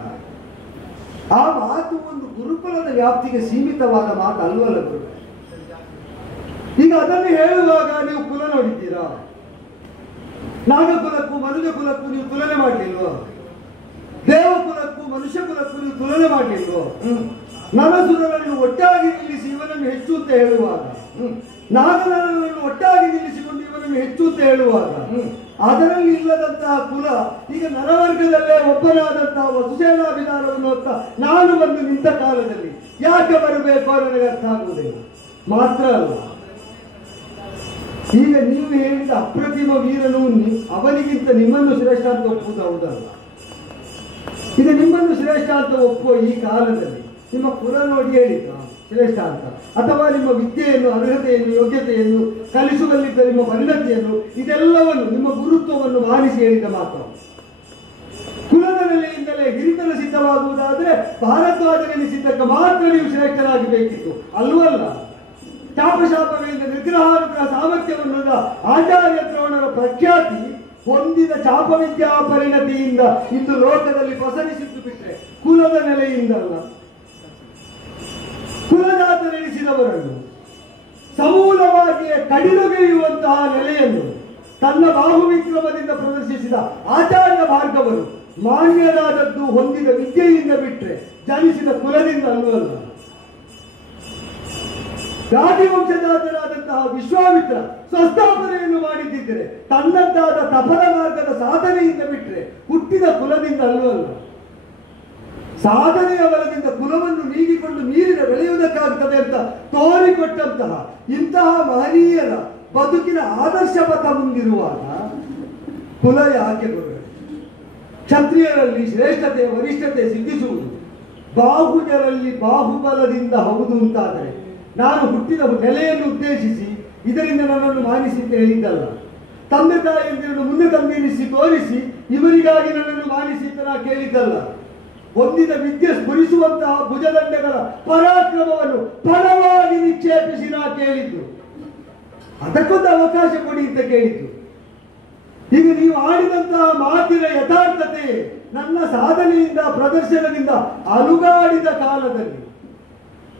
ಆ ಮಾತು ಒಂದು ಗುರುಕುಲದ ವ್ಯಾಪ್ತಿಗೆ ಸೀಮಿತವಾದ ಮಾತು ಅಲ್ವಲ್ಲ ಗುರು. ಈಗ ಅದನ್ನು ಹೇಳುವಾಗ ನೀವು ಕುಲ ನೋಡಿದ್ದೀರಾ? ನಾಗಕುಲಕ್ಕೂ ಮನುಜ ಕುಲಕ್ಕೂ ನೀವು ತುಲನೆ ಮಾಡಲಿಲ್ವೋ? ದೇವಕುಲಕ್ಕೂ ಮನುಷ್ಯ ಕುಲಕ್ಕೂ ನೀವು ತುಲನೆ ಮಾಡಲಿಲ್ವೋ? ನರಸುರರನ್ನು ಒಟ್ಟಾಗಿ ನಿಲ್ಲಿಸಿ ಇವನನ್ನು ಹೆಚ್ಚು ಅಂತ ಹೇಳುವಾಗ, ನಾಗನರನ್ನು ಒಟ್ಟಾಗಿ ನಿಲ್ಲಿಸಿಕೊಂಡು ಇವನನ್ನು ಹೆಚ್ಚು ಅಂತ ಹೇಳುವಾಗ ಅದರಲ್ಲಿ ಇಲ್ಲದಂತಹ ಕುಲ ಈಗ ನರವರ್ಗದಲ್ಲೇ ಒಬ್ಬನಾದಂತಹ ವಸುಸೇನಾಭಿಧಾನವನ್ನು ಅಂತ ನಾನು ಬಂದು ನಿಂತ ಕಾಲದಲ್ಲಿ ಯಾಕೆ ಬರಬೇಕು ನನಗೆ ಅರ್ಥ ಆಗುವುದಿಲ್ಲ. ಮಾತ್ರ ಅಲ್ಲ, ಈಗ ನೀವು ಹೇಳಿದ ಅಪ್ರತಿಮ ವೀರನು ಅವನಿಗಿಂತ ನಿಮ್ಮನ್ನು ಶ್ರೇಷ್ಠ ಅಂತ ಒಪ್ಪುವುದು ಹೌದಲ್ಲ? ಈಗ ನಿಮ್ಮನ್ನು ಶ್ರೇಷ್ಠ ಅಂತ ಒಪ್ಪುವ ಈ ಕಾಲದಲ್ಲಿ ನಿಮ್ಮ ಕುಲ ನೋಡಿ ಹೇಳಿದ ಶ್ರೇಷ್ಠ ಅಂತ, ಅಥವಾ ನಿಮ್ಮ ವಿದ್ಯೆಯನ್ನು, ಅರ್ಹತೆಯನ್ನು, ಯೋಗ್ಯತೆಯನ್ನು, ಕಲಿಸುವಲ್ಲಿದ್ದ ನಿಮ್ಮ ಪರಿಣತಿಯನ್ನು, ಇದೆಲ್ಲವನ್ನು ನಿಮ್ಮ ಗುರುತ್ವವನ್ನು ಮಾನಿಸಿ ಹೇಳಿದ ಮಾತು. ಕುಲದ ನೆಲೆಯಿಂದಲೇ ಹಿರಿತನ ಸಿದ್ಧವಾಗುವುದಾದರೆ ಭಾರದ್ವಾಜನೆನಿಸಿದ್ದಕ್ಕೆ ಮಾತ್ರ ನೀವು ಶ್ರೇಷ್ಠರಾಗಬೇಕಿತ್ತು ಅಲ್ವಲ್ಲ? ಚಾಪಶಾಪಗಳಿಂದ ನಿಗ್ರಹಾನುಗ್ರಹ ಸಾಮರ್ಥ್ಯವನ್ನು ಆಚಾರ್ಯ ದ್ರೋಣರ ಪ್ರಖ್ಯಾತಿ ಹೊಂದಿದ ಚಾಪವಿದ್ಯಾ ಪರಿಣತಿಯಿಂದ ಇಂದು ಲೋಕದಲ್ಲಿ ಪಸರಿಸಿದ್ದು ಬಿಟ್ಟರೆ ಕುಲದ ನೆಲೆಯಿಂದಲ್ಲ. ಕುಲಜಾತರೆನಿಸಿದವರನ್ನು ಸಮೂಲವಾಗಿಯೇ ಕಡಿಲೊಗೆಯುವಂತಹ ನೆಲೆಯನ್ನು ತನ್ನ ಬಾಹುವಿಕ್ರಮದಿಂದ ಪ್ರದರ್ಶಿಸಿದ ಆಚಾರ್ಯ ಭಾರ್ಗವರು ಮಾನ್ಯರಾದದ್ದು ಹೊಂದಿದ ವಿದ್ಯೆಯಿಂದ ಬಿಟ್ಟರೆ ಜನಿಸಿದ ಕುಲದಿಂದ ಅಲ್ಲವಲ್ಲ. ಗಾದಿವಂಶಜಾತರಾದಂತಹ ವಿಶ್ವಾಮಿತ್ರ ಸ್ವಸ್ಥಾಪನೆಯನ್ನು ಮಾಡಿದ್ದಿದ್ದರೆ ತನ್ನದ್ದಾದ ತಪದ ಮಾರ್ಗದ ಸಾಧನೆಯಿಂದ ಬಿಟ್ಟರೆ ಹುಟ್ಟಿದ ಕುಲದಿಂದ ಅಲ್ಲವಲ್ಲ. ಸಾಧನೆಯ ಬಲದಿಂದ ಕುಲವನ್ನು ನೀಗಿಕೊಂಡು ನೀರಿನ ಬೆಳೆಯುವುದಕ್ಕಾಗ್ತದೆ ಅಂತ ತೋರಿಕೊಟ್ಟಂತಹ ಇಂತಹ ಮಹನೀಯರ ಬದುಕಿನ ಆದರ್ಶ ಪಥ ಮುಂದಿರುವಾಗ ಕುಲ ಯಾಕೆ ಬರಬೇಕು? ಕ್ಷತ್ರಿಯರಲ್ಲಿ ಶ್ರೇಷ್ಠತೆ ವರಿಷ್ಠತೆ ಸಿದ್ಧಿಸುವುದು ಬಾಹುಜರಲ್ಲಿ ಬಾಹುಬಲದಿಂದ ಹೌದು ಅಂತಾದರೆ ನಾನು ಹುಟ್ಟಿದ ನೆಲೆಯನ್ನು ಉದ್ದೇಶಿಸಿ ಇದರಿಂದ ನನ್ನನ್ನು ಮಾನಿಸಿ ಅಂತ ಹೇಳಿದ್ದಲ್ಲ. ತಂದೆ ತಾಯಿಯಂದಿರನ್ನು ಮುಂದೆ ತಂದಿರಿಸಿ ತೋರಿಸಿ ಇವರಿಗಾಗಿ ನನ್ನನ್ನು ಮಾನಿಸಿ ಅಂತ ನಾ ಕೇಳಿದ್ದಲ್ಲ. ಹೊಂದಿದ ವಿದ್ಯೆ ಸ್ಫುರಿಸುವಂತಹ ಭುಜದಂಡಗಳ ಪರಾಕ್ರಮವನ್ನು ಫಲವಾಗಿ ನಿಕ್ಷೇಪಿಸಿ ನಾ ಕೇಳಿದ್ದು. ಅದಕ್ಕೊಂದು ಅವಕಾಶ ಕೊಡಿ ಅಂತ ಕೇಳಿದ್ದು. ಈಗ ನೀವು ಆಡಿದಂತಹ ಮಾತಿನ ಯಥಾರ್ಥತೆ ನನ್ನ ಸಾಧನೆಯಿಂದ ಪ್ರದರ್ಶನದಿಂದ ಅಲುಗಾಡಿದ ಕಾಲದಲ್ಲಿ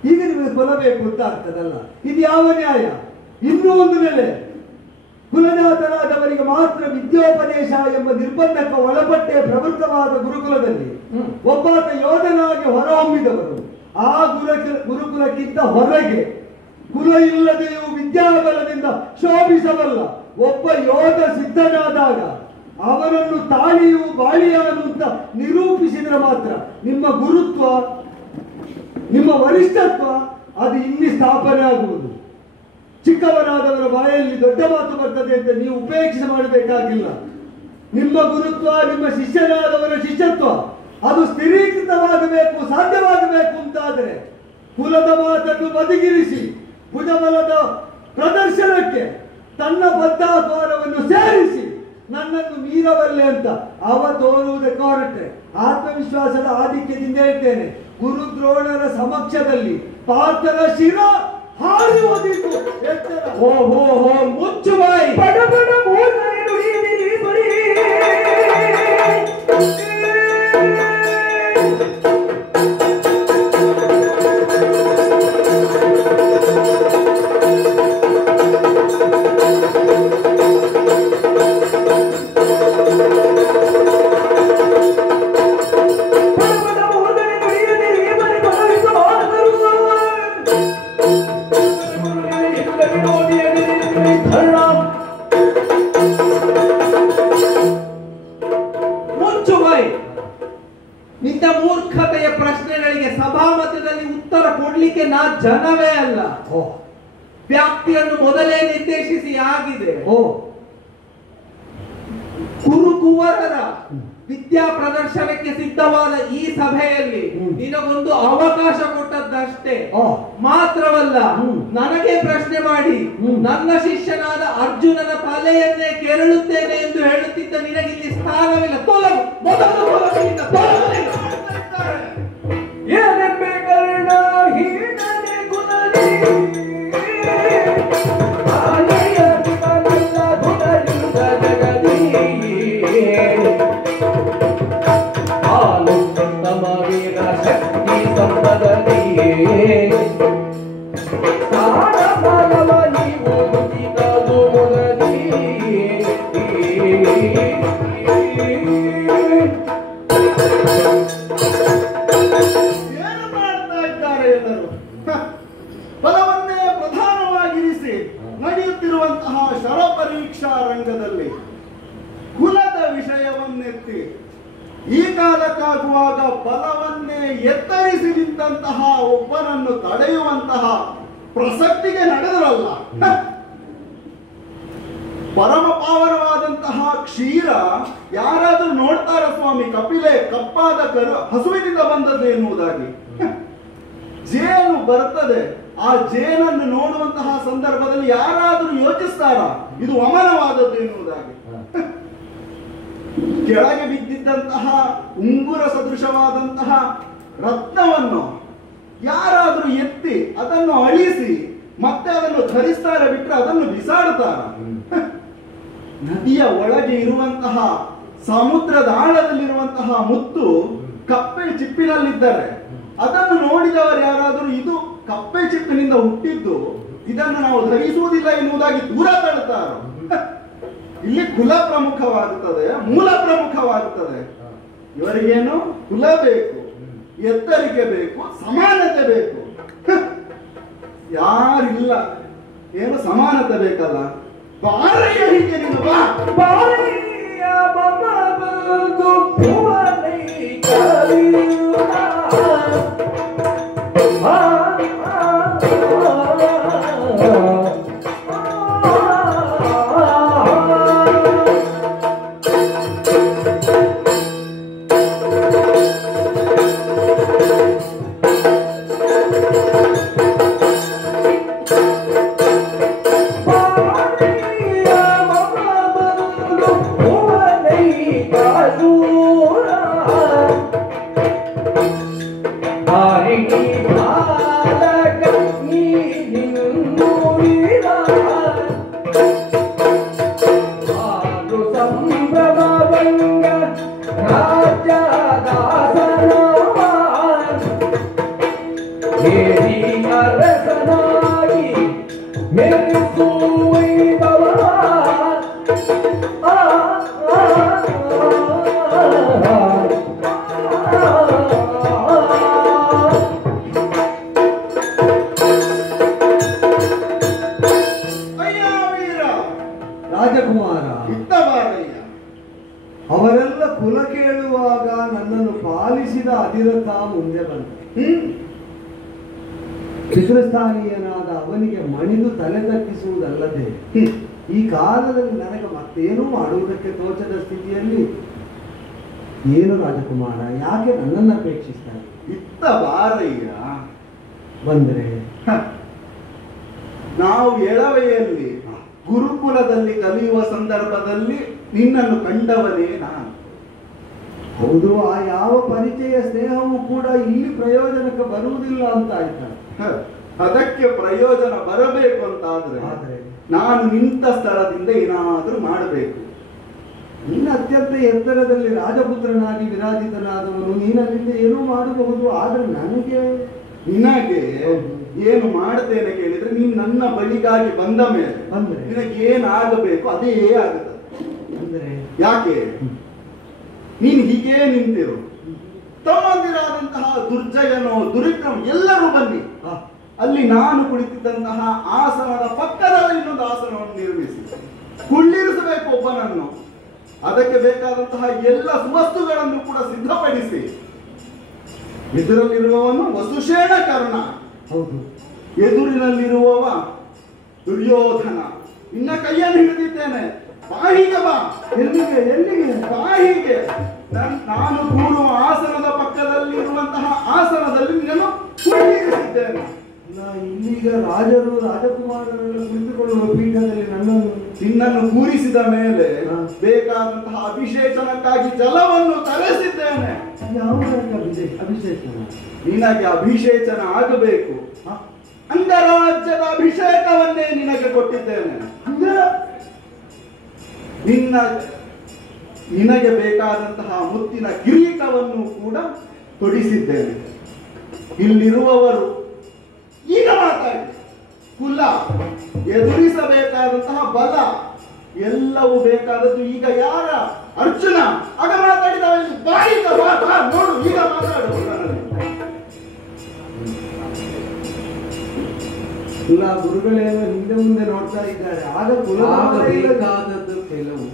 ಈಗ ನಿಮಗೆ ಕೊಲ್ಲಬೇಕು ಅಂತ ಆಗ್ತದಲ್ಲ. ಇದು ಯಾವ ನ್ಯಾಯ? ಇನ್ನೂ ಒಂದು ನೆಲೆ, ಕುಲಜಾತರಾದವರಿಗೆ ಮಾತ್ರ ವಿದ್ಯೋಪದೇಶ ಎಂಬ ನಿರ್ಬಂಧಕ್ಕೆ ಒಳಪಟ್ಟೆ ಪ್ರವೃತ್ತವಾದ ಗುರುಕುಲದಲ್ಲಿ ಒಬ್ಬಾತ ಯೋಧನಾಗಿ ಹೊರಹೊಮ್ಮಿದವರು ಆ ಗುರುಕುಲಕ್ಕಿಂತ ಹೊರಗೆ ಕುಲ ಇಲ್ಲದೆಯೂ ವಿದ್ಯಾಬಲದಿಂದ ಶೋಭಿಸಬಲ್ಲ ಒಬ್ಬ ಯೋಧ ಸಿದ್ಧನಾದಾಗ ಅವರನ್ನು ತಾಳಿಯು ಬಾಳಿಯಾನು ಅಂತ ನಿರೂಪಿಸಿದರೆ ಮಾತ್ರ ನಿಮ್ಮ ಗುರುತ್ವ ನಿಮ್ಮ ವರಿಷ್ಠತ್ವ ಅದು ಇಲ್ಲಿ ಸ್ಥಾಪನೆ ಆಗುವುದು. ಚಿಕ್ಕವರಾದವರ ಬಾಯಲ್ಲಿ ದೊಡ್ಡ ಮಾತು ಬರ್ತದೆ ಅಂತ ನೀವು ಉಪೇಕ್ಷೆ ಮಾಡಬೇಕಾಗಿಲ್ಲ. ನಿಮ್ಮ ಗುರುತ್ವ ನಿಮ್ಮ ಶಿಷ್ಯನಾದವರ ಶಿಷ್ಯತ್ವ ಅದು ಸ್ಥಿರೀಕೃತವಾಗಬೇಕು, ಸಾಧ್ಯವಾಗಬೇಕು ಅಂತಾದರೆ ಕುಲದ ಮಾತನ್ನು ಬದಿಗಿರಿಸಿ ಭುಜಬಲದ ಪ್ರದರ್ಶನಕ್ಕೆ ತನ್ನ ಬದ್ಧಾದ್ವಾರವನ್ನು ಸೇರಿಸಿ ನನ್ನನ್ನು ಮೀರಬಲ್ಲೆ ಅಂತ ಅವ ತೋರುವುದಕ್ಕೆ ಹೊರಟೆ. ಆತ್ಮವಿಶ್ವಾಸದ ಆಧಿಕ್ಯದಿಂದ ಹೇಳ್ತೇನೆ, ಗುರುದ್ರೋಣರ ಸಮಕ್ಷದಲ್ಲಿ ಪಾರ್ಥನ ಶಿರ ಹಾರಿ ಹೋದಿತ್ತು. ಎತ್ತರ ಓಹೋ ಮುಚ್ಚು ಬಾಯಿ. ಬಡ ಬಡ ಮೂರ್ಖನೆ ನುಡಿದಿರಿ ಬರೀ. ನಿನ್ನ ಮೂರ್ಖತೆಯ ಪ್ರಶ್ನೆಗಳಿಗೆ ಸಭಾಮಧ್ಯದಲ್ಲಿ ಉತ್ತರ ಕೊಡ್ಲಿಕ್ಕೆ ನಾ ಜನವೇ ಅಲ್ಲ. ವ್ಯಾಪ್ತಿಯನ್ನು ಮೊದಲೇ ನಿರ್ದೇಶಿಸಿ ಆಗಿದೆ. ಕುರುಕುವರರ ವಿದ್ಯಾ ಪ್ರದರ್ಶನಕ್ಕೆ ಸಿದ್ಧವಾದ ಈ ಸಭೆಯಲ್ಲಿ ನಿನಗೊಂದು ಅವಕಾಶ ಕೊಟ್ಟದ್ದಷ್ಟೇ. ಮಾತ್ರವಲ್ಲ, ನನಗೆ ಪ್ರಶ್ನೆ ಮಾಡಿ ನನ್ನ ಶಿಷ್ಯನಾದ ಅರ್ಜುನನ ತಲೆಯನ್ನೇ ಕೆರಳುತ್ತೇನೆ ಎಂದು ಹೇಳುತ್ತಿದ್ದ ನಿನಗಿಲ್ಲಿ ಸ್ಥಾನವಿಲ್ಲ. ತೊಲಗು, ಮೊದಲು ತೊಲಗಿನಿಂದ ತೊಲಗು. ಏನೆಂಬೆ ಕರ್ಣ ಹೀನನೆ ಗುಣಲಿ ಆಲಯ ದಿವನಲ್ಲ ಗುಣಲಿಂಗ ಜಗದಿ ಆಲೋಚನ ವೀರ ಶಕ್ತಿ ಸಂಪದದಿ ಸಾರ ಮಾನವ ನೀವು ಮುಗಿದದು ಮುಗದಿ. ಏನು ಮಾಡ್ತಾ ಇದ್ದಾರೆ ಎಲ್ಲರೂ? ಬಲವನ್ನೇ ಪ್ರಧಾನವಾಗಿರಿಸಿ ನಡೆಯುತ್ತಿರುವಂತಹ ಶರ ಪರೀಕ್ಷಾ ರಂಗದಲ್ಲಿ ಕುಲದ ವಿಷಯವನ್ನೆತ್ತಿ ಈ ಕಾಲಕ್ಕಾಗುವಾಗ ಬಲವನ್ನೇ ಎತ್ತರಿಸಿ ನಿಂತಹ ಒಬ್ಬನನ್ನು ತಡೆಯುವಂತಹ ಪ್ರಸಕ್ತಿಗೆ ನಡೆದರಲ್ಲ. ಪರಮ ಪಾವನವಾದಂತಹ ಕ್ಷೀರ ಯಾರಾದ್ರೂ ನೋಡ್ತಾರ ಸ್ವಾಮಿ? ಕಪಿಲೆ ಕಪ್ಪಾದ ಹಸುವಿನಿಂದ ಬಂದದ್ದು ಎನ್ನುವುದಾಗಿ ಜೇನು ಬರ್ತದೆ. ಆ ಜೇನನ್ನು ನೋಡುವಂತಹ ಸಂದರ್ಭದಲ್ಲಿ ಯಾರಾದ್ರೂ ಯೋಚಿಸ್ತಾರ ಇದು ಅಮನವಾದದ್ದು ಎನ್ನುವುದಾಗಿ? ಕೆಳಗೆ ಬಿದ್ದಿದ್ದಂತಹ ಉಂಗುರ ಸದೃಶವಾದಂತಹ ರತ್ನವನ್ನು ಯಾರಾದ್ರೂ ಎತ್ತಿ ಅದನ್ನು ಅಳಿಸಿ ಮತ್ತೆ ಅದನ್ನು ಧರಿಸ್ತಾರೆ ಬಿಟ್ರೆ ಅದನ್ನು ಬಿಸಾಡುತ್ತಾರ? ನದಿಯ ಒಳಗೆ ಇರುವಂತಹ ಸಮುದ್ರದ ಆಳದಲ್ಲಿರುವಂತಹ ಮುತ್ತು ಕಪ್ಪೆ ಚಿಪ್ಪಿನಲ್ಲಿದ್ದಾರೆ. ಅದನ್ನು ನೋಡಿದವರು ಯಾರಾದರೂ ಇದು ಕಪ್ಪೆ ಚಿಪ್ಪಿನಿಂದ ಹುಟ್ಟಿದ್ದು, ಇದನ್ನು ನಾವು ಧರಿಸುವುದಿಲ್ಲ ಎನ್ನುವುದಾಗಿ ದೂರ ತಳ್ಳುತ್ತಾರ? ಇಲ್ಲಿ ಕುಲ ಪ್ರಮುಖವಾಗುತ್ತದೆ, ಮೂಲ ಪ್ರಮುಖವಾಗುತ್ತದೆ. ಇವರಿಗೇನು ಕುಲ ಬೇಕು, ಎತ್ತರಿಕೆ ಬೇಕು, ಸಮಾನತೆ ಬೇಕು. ಯಾರಿಲ್ಲ, ಏನು ಸಮಾನತೆ ಬೇಕಲ್ಲ. ಬಾರಯ್ಯ ಹೀಗೆ ನೀನು ಬಾ. ಬಾರಿಯ ಬಮಬದು ಭುವನೈ ಕವಿಯುವ ಕೇಳಿ ಅರಸನಾಗಿ ಮೆರೆಸುವೈಭವ ರಾಜಕುಮಾರ ಇತ್ತ ಬಾರಯ್ಯ. ಅವರೆಲ್ಲ ಕುಲ ಕೇಳುವಾಗ ನನ್ನನ್ನು ಪಾಲಿಸಿದ ಅಧಿರಥ ಮುಂದೆ ಬಂದ. ಪಿತೃಸ್ಥಾನೀಯನಾದ ಅವನಿಗೆ ಮಣಿದು ತಲೆ ತಗ್ಗಿಸುವುದಲ್ಲದೆ ಈ ಕಾಲದಲ್ಲಿ ನನಗೆ ಮತ್ತೇನೂ ಮಾಡುವುದಕ್ಕೆ ತೋಚದ ಸ್ಥಿತಿಯಲ್ಲಿ ಏನು ರಾಜಕುಮಾರ ಯಾಕೆ ನನ್ನನ್ನು ಅಪೇಕ್ಷಿಸ್ತಾರೆ? ಇತ್ತ ಬಾರಯ್ಯ. ಬಂದ್ರೆ ನಾವು ಎಳವೆಯಲ್ಲಿ ಗುರುಕುಲದಲ್ಲಿ ಕಲಿಯುವ ಸಂದರ್ಭದಲ್ಲಿ ನಿನ್ನನ್ನು ಕಂಡವನೇ ನಾನು. ಹೌದು, ಆ ಯಾವ ಪರಿಚಯ ಸ್ನೇಹವೂ ಕೂಡ ಇಲ್ಲಿ ಪ್ರಯೋಜನಕ್ಕೆ ಬರುವುದಿಲ್ಲ ಅಂತ ಆಯ್ತಾ? ಅದಕ್ಕೆ ಪ್ರಯೋಜನ ಬರಬೇಕು ಅಂತಾದ್ರೆ ಆದ್ರೆ ನಾನು ನಿಂತ ಸ್ಥಳದಿಂದ ಏನಾದ್ರೂ ಮಾಡಬೇಕು. ನಿನ್ನ ಅತ್ಯಂತ ಎತ್ತರದಲ್ಲಿ ರಾಜಪುತ್ರನಾಗಿ ವಿರಾಜಿತನಾದವನು ನೀನಲ್ಲಿಂದ ಏನೂ ಮಾಡಬಹುದು. ಆದ್ರೆ ನನಗೆ ನಿನಗೆ ಏನು ಮಾಡ್ತೇನೆ ಕೇಳಿದ್ರೆ ನೀನ್ ನನ್ನ ಬಳಿಗಾಗಿ ಬಂದ ಮೇಲೆ ಅಂದ್ರೆ ನಿನಗೆ ಏನಾಗಬೇಕು ಅದೇ ಆಗುತ್ತದೆ. ಅಂದ್ರೆ ಯಾಕೆ ನೀನ್ ಹೀಗೆ ನಿಂತಿರು, ತಮ್ಮಂದಿರಾದಂತಹ ದುರ್ಜಯನೋ ದುರಿಕ್ರಮ ಎಲ್ಲರೂ ಬನ್ನಿ, ಅಲ್ಲಿ ನಾನು ಕುಳಿತಿದ್ದಂತಹ ಆಸನದ ಪಕ್ಕದಲ್ಲಿ ಇನ್ನೊಂದು ಆಸನವನ್ನು ನಿರ್ಮಿಸಿ ಕುಳ್ಳಿರಿಸಬೇಕು ಒಬ್ಬನನ್ನು. ಅದಕ್ಕೆ ಬೇಕಾದಂತಹ ಎಲ್ಲ ಸುವಸ್ತುಗಳನ್ನು ಕೂಡ ಸಿದ್ಧಪಡಿಸಿ ಎದುರಲ್ಲಿರುವವನು ವಸುಷೇಣ ಕರ್ಣ, ಹೌದು, ಎದುರಿನಲ್ಲಿರುವವ ದುರ್ಯೋಧನ. ನಿನ್ನ ಕೈಯನ್ನು ಹಿಡಿದಿದ್ದೇನೆ, ಬಾಹಿಗೆ ಬಾ. ಎಲ್ಲಿಗೆ ಎಲ್ಲಿಗೆ? ಬಾಹಿಗೆ. ನಾನು ಕೂರುವ ಆಸನದ ಪಕ್ಕದಲ್ಲಿ ಇರುವಂತಹ ಆಸನದಲ್ಲಿ ನಿನ್ನನ್ನು ಕುಳ್ಳಿರಿಸಿದ್ದೇನೆ. ಇಲ್ಲಿಗ ರಾಜರು ರಾಜಕುಮಾರರೆಲ್ಲ ಕುಳಿತುಕೊಳ್ಳುವ ಪೀಠದಲ್ಲಿ ನಿನ್ನನ್ನು ಕೂರಿಸಿದ ಮೇಲೆ ಬೇಕಾದಂತಹ ಅಭಿಷೇಚನಕ್ಕಾಗಿ ಜಲವನ್ನು ತರಿಸಿದ್ದೇನೆ. ಯಾವುದಕ್ಕೆ ಅಭಿಷೇಚನ? ನಿನಗೆ ಅಭಿಷೇಚನ ಆಗಬೇಕು. ಅಂಗರಾಜ್ಯದ ಅಭಿಷೇಕವನ್ನೇ ನಿನಗೆ ಕೊಟ್ಟಿದ್ದೇನೆ. ನಿನಗೆ ಬೇಕಾದಂತಹ ಮುತ್ತಿನ ಕಿರೀಟವನ್ನು ಕೂಡ ತೊಡಿಸಿದ್ದೇನೆ. ಇಲ್ಲಿರುವವರು ಈಗ ಮಾತಾಡಿ ಕುಲ ಎದುರಿಸಬೇಕಾದಂತಹ ಬಲ ಎಲ್ಲವೂ ಬೇಕಾದದ್ದು ಈಗ ಯಾರ? ಅರ್ಜುನ. ಆಗ ಮಾತಾಡಿದ ಬಾಯಿಗ ನೋಡು, ಈಗ ಮಾತಾಡು. ಕುಲ ಗುರುಗಳೇನೋ ಹಿಂದೆ ಮುಂದೆ ನೋಡ್ತಾ ಇದ್ದಾರೆ. ಆಗ ಕುಲ ಆಗಬೇಕಾದದ್ದು ಕೆಲವು,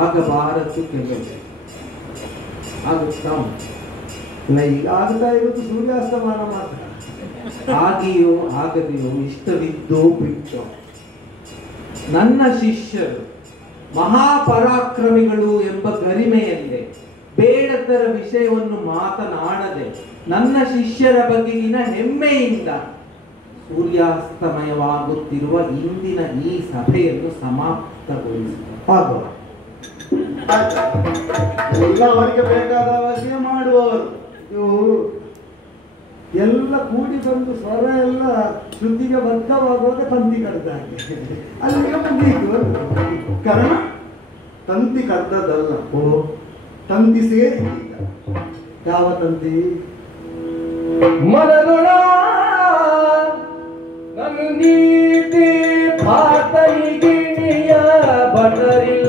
ಆಗಬಾರದ್ದು ಕೆಲವು. ಆಗುತ್ತಾ ಈಗ ಆಗ್ತಾ ಇರೋದು ಸೂರ್ಯಾಸ್ತಮಾನ ಮಾತ್ರ. ಆಗಿಯೋ ಆಗದೆಯೋ ಇಷ್ಟವಿದ್ದೋ ಬಿಟ್ಟೋ ನನ್ನ ಶಿಷ್ಯರು ಮಹಾಪರಾಕ್ರಮಿಗಳು ಎಂಬ ಗರಿಮೆಯಲ್ಲೇ ಬೇಡತರ ವಿಷಯವನ್ನು ಮಾತನಾಡದೆ ನನ್ನ ಶಿಷ್ಯರ ಬಗೆಗಿನ ಹೆಮ್ಮೆಯಿಂದ ಸೂರ್ಯಾಸ್ತಮಯವಾಗುತ್ತಿರುವ ಇಂದಿನ ಈ ಸಭೆಯನ್ನು ಸಮಾಪ್ತಗೊಳಿಸುವ ಎಲ್ಲ ಅವರಿಗೆ ಬೇಕಾದವರಿಗೆ ಮಾಡುವವರು. ಎಲ್ಲ ಕೂಡಿ ಬಂದು ಸ್ವರ ಎಲ್ಲ ಶ್ರುತಿಗೆ ಬದ್ಧವಾಗುವಾಗ ತಂತಿ ಕಡ್ದಾಗೆ ಅಲ್ಲಿಗೆ ಮುಗಿಯಿತು. ಕಾರಣ ತಂತಿ ಕಡ್ದದ್ದಲ್ಲ, ತಂತಿ ಸೇರಿ. ಯಾವ ತಂತಿ? ಮನದೊಳ ನಂದೀತಿ ಪಾತನಿಗಿಣಿಯ ಬಟರಿಲ್ಲ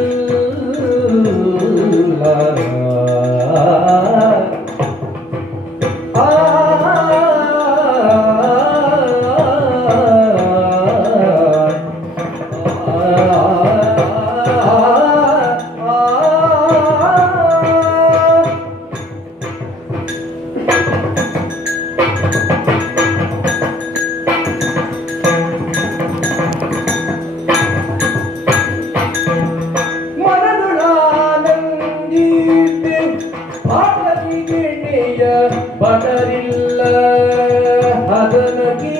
ಬಟರಿಲ್ಲ ಹದನಗೆ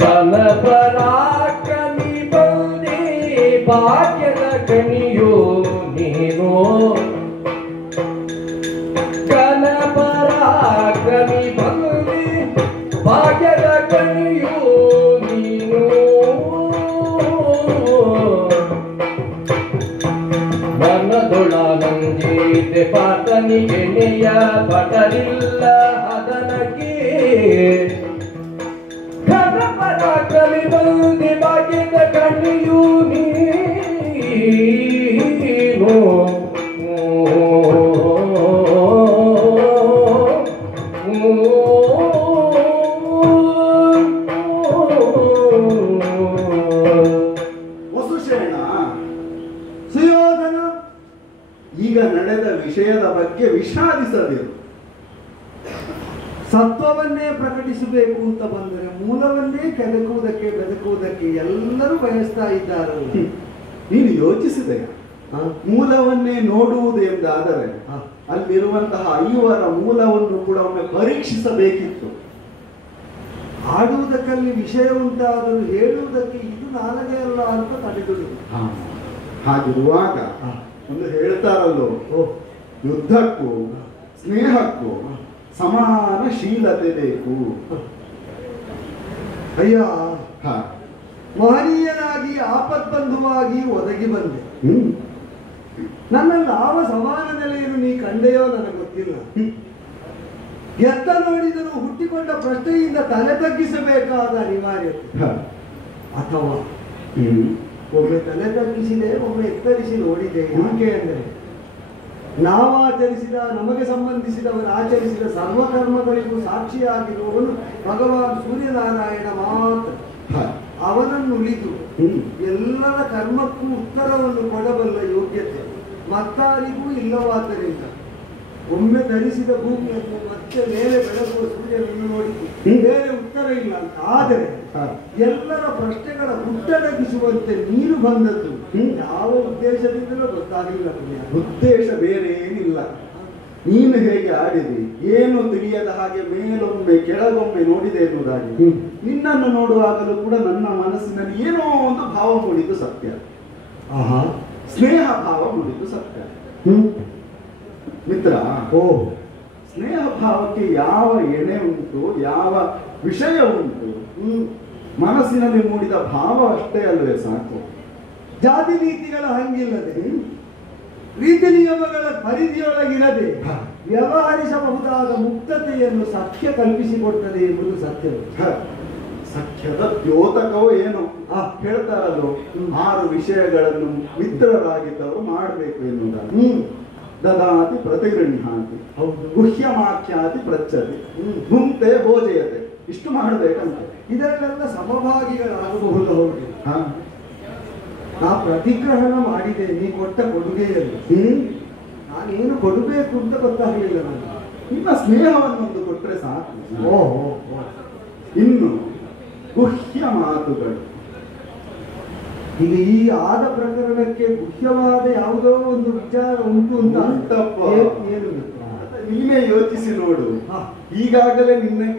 ತನ ಪರಾಕ್ರಮಿ ಬಂದೆ ಭಾಗ್ಯದ ಕಣಿಯೋ ನೀನು. ಕನ ಪರಾಕ್ರಮಿ ಬಂದೆ ಭಾಗ್ಯದ ಕಣಿಯೋ ನೀನು. ಮನದೊಳನಂದಿದೆ ಪಾತನಿಗೆ ನೆಯ ಬಟರಿಲ್ಲ ಹದನಗೆ ಘನ ಪರಾಕ್ರಮಿ ಬಂದಿ ಭಾಗ್ಯದ ಕಣ್ಣಿಯೂ ನೀನು ವಸುಶೇನ, ಸುಯೋಧನ, ಈಗ ನಡೆದ ವಿಷಯದ ಬಗ್ಗೆ ವಿಷಾದಿಸದಿರು. ಸತ್ವವನ್ನೇ ಪ್ರಕಟಿಸಬೇಕು ಅಂತ ಬಂದರೆ ಮೂಲವನ್ನೇ ಬೆದಕುವುದಕ್ಕೆ ಎಲ್ಲರೂ ಬಯಸ್ತಾ ಇದ್ದಾರಲ್ಲ. ನೀನು ಯೋಚಿಸಿದೆ ಮೂಲವನ್ನೇ ನೋಡುವುದು ಎಂದಾದರೆ ಅಲ್ಲಿರುವಂತಹ 5 ಮೂಲವನ್ನು ಕೂಡ ಒಮ್ಮೆ ಪರೀಕ್ಷಿಸಬೇಕಿತ್ತು. ಆಡುವುದಕ್ಕಲ್ಲಿ ವಿಷಯ ಉಂಟಾದರೂ ಹೇಳುವುದಕ್ಕೆ ಇದು ನಾಲಗೆ ಅಲ್ಲ ಅಂತ ತಡೆದುದು. ಹಾಗಿರುವಾಗ ಒಂದು ಹೇಳ್ತಾರಲ್ಲೋ, ಯುದ್ಧಕ್ಕೂ ಸ್ನೇಹಕ್ಕೂ ಸಮಾನ ಶೀಲತೆ ಬೇಕು. ಅಯ್ಯ, ಹ, ಮಹನೀಯನಾಗಿ ಆಪತ್ಬಂಧುವಾಗಿ ಒದಗಿ ಬಂದೆ. ನನ್ನಲ್ಲಿ ಯಾವ ಸಮಾನ ನೆಲೆಯನ್ನು ನೀ ಕಂಡೆಯೋ ನನಗೆ ಗೊತ್ತಿಲ್ಲ. ಎತ್ತ ನೋಡಿದರೂ ಹುಟ್ಟಿಕೊಂಡ ಪ್ರಶ್ನೆಯಿಂದ ತಲೆ ತಗ್ಗಿಸಬೇಕಾದ ಅನಿವಾರ್ಯತೆ, ಅಥವಾ ಒಮ್ಮೆ ತಲೆ ತಗ್ಗಿಸಿದೆ, ಒಮ್ಮೆ ಎತ್ತರಿಸಿ ನೋಡಿದೆ. ಯಾಕೆ ಅಂದರೆ ನಾವಾಚರಿಸಿದ, ನಮಗೆ ಸಂಬಂಧಿಸಿದವರು ಆಚರಿಸಿದ ಸರ್ವಕರ್ಮಗಳಿಗೂ ಸಾಕ್ಷಿಯಾಗಿರುವವನು ಭಗವಾನ್ ಸೂರ್ಯನಾರಾಯಣ ಮಾತ್ರ. ಅವನನ್ನು ಉಳಿದು ಎಲ್ಲರ ಕರ್ಮಕ್ಕೂ ಉತ್ತರವನ್ನು ಕೊಡಬಲ್ಲ ಯೋಗ್ಯತೆ ಮತ್ತಾರಿಗೂ ಇಲ್ಲವಾದ್ದರಿಂದ ಒಮ್ಮೆ ಧರಿಸಿದ ಭೂಮಿಯನ್ನು ಮತ್ತೆ ಮೇಲೆ ಬೆಳಗುವ ಸೂರ್ಯನನ್ನು ನೋಡಿತು, ಬೇರೆ ಉತ್ತರ ಇಲ್ಲ ಅಂತ. ಆದರೆ ಎಲ್ಲರ ಪ್ರಶ್ನೆಗಳ ಹುಟ್ಟಡಗಿಸುವಂತೆ ನೀನು ಬಂದದ್ದು ಯಾವ ಉದ್ದೇಶದಿಂದಲೂ ಗೊತ್ತಾಗಲಿಲ್ಲ. ಉದ್ದೇಶ ಬೇರೆ ಏನಿಲ್ಲ. ನೀನು ಹೇಗೆ ಆಡಿದಿ, ಏನು ತಿಳಿಯದ ಹಾಗೆ ಮೇಲೊಮ್ಮೆ ಕೆಳಗೊಮ್ಮೆ ನೋಡಿದೆ ಎನ್ನುವುದಾಗಿ ನಿನ್ನನ್ನು ನೋಡುವಾಗಲೂ ಕೂಡ ನನ್ನ ಮನಸ್ಸಿನಲ್ಲಿ ಏನೋ ಒಂದು ಭಾವ ಮೂಡಿದ್ದು ಸತ್ಯ. ಸ್ನೇಹ ಭಾವ ಮೂಡಿದ್ದು ಸತ್ಯ. ಮಿತ್ರ, ಸ್ನೇಹ ಭಾವಕ್ಕೆ ಯಾವ ಎಣೆ ಉಂಟು, ಯಾವ ವಿಷಯ ಉಂಟು, ಮನಸ್ಸಿನಲ್ಲಿ ಮೂಡಿದ ಭಾವ ಅಷ್ಟೇ ಅಲ್ಲವೇ ಸಾಕು. ಜಾತಿ ನೀತಿಗಳ ಹಂಗಿಲ್ಲದೆ, ರೀತಿ ನಿಯಮಗಳ ಪರಿಧಿಯೊಳಗಿರದೆ ವ್ಯವಹರಿಸಬಹುದಾದ ಮುಕ್ತತೆಯನ್ನು ಸತ್ಯ ಕಲ್ಪಿಸಿಕೊಡ್ತದೆ ಎಂಬುದು ಸತ್ಯ. ಸತ್ಯದ ದ್ಯೋತಕವೋ ಏನು ಹೇಳ್ತಾರಲ್ಲೋ, 6 ವಿಷಯಗಳನ್ನು ಮಿತ್ರರಾಗಿದ್ದವರು ಮಾಡಬೇಕು ಎನ್ನುವುದಾಗಿ. ದದಾತಿ ಪ್ರತಿಗೃಹಾತಿ, ಗುಹ್ಯಮಾಖ್ಯಾತಿ ಪ್ರಚ್ಛತಿ, ಭುಂಕ್ತೆ ಭೋಜಯತೆ, ಇಷ್ಟು ಮಾಡಬೇಕಂತ. ಇದರಲ್ಲೆಲ್ಲ ಸಮಭಾಗಿಗಳಾಗಬಹುದು. ಹೌದು, ನಾ ಪ್ರತಿಗ್ರಹಣ ಮಾಡಿದೆ ನೀ ಕೊಟ್ಟ ಕೊಡುಗೆಯಲ್ಲಿ. ನಾನೇನು ಕೊಡಬೇಕು ಅಂತ ಗೊತ್ತಾಗಲಿಲ್ಲ ನನಗೆ. ನಿಮ್ಮ ಸ್ನೇಹವನ್ನೊಂದು ಕೊಟ್ಟರೆ ಸಾಕು. ಇನ್ನು ಗುಹ್ಯ ಮಾತುಗಳು. ಈಗ ಈ ಆದ ಪ್ರಕರಣಕ್ಕೆ ಗುಹ್ಯವಾದ ಯಾವುದೋ ಒಂದು ವಿಚಾರ ಉಂಟು ಅಂತ ಏನು ನೀನೇ ಯೋಚಿಸಿ ನೋಡು. ಈಗಾಗಲೇ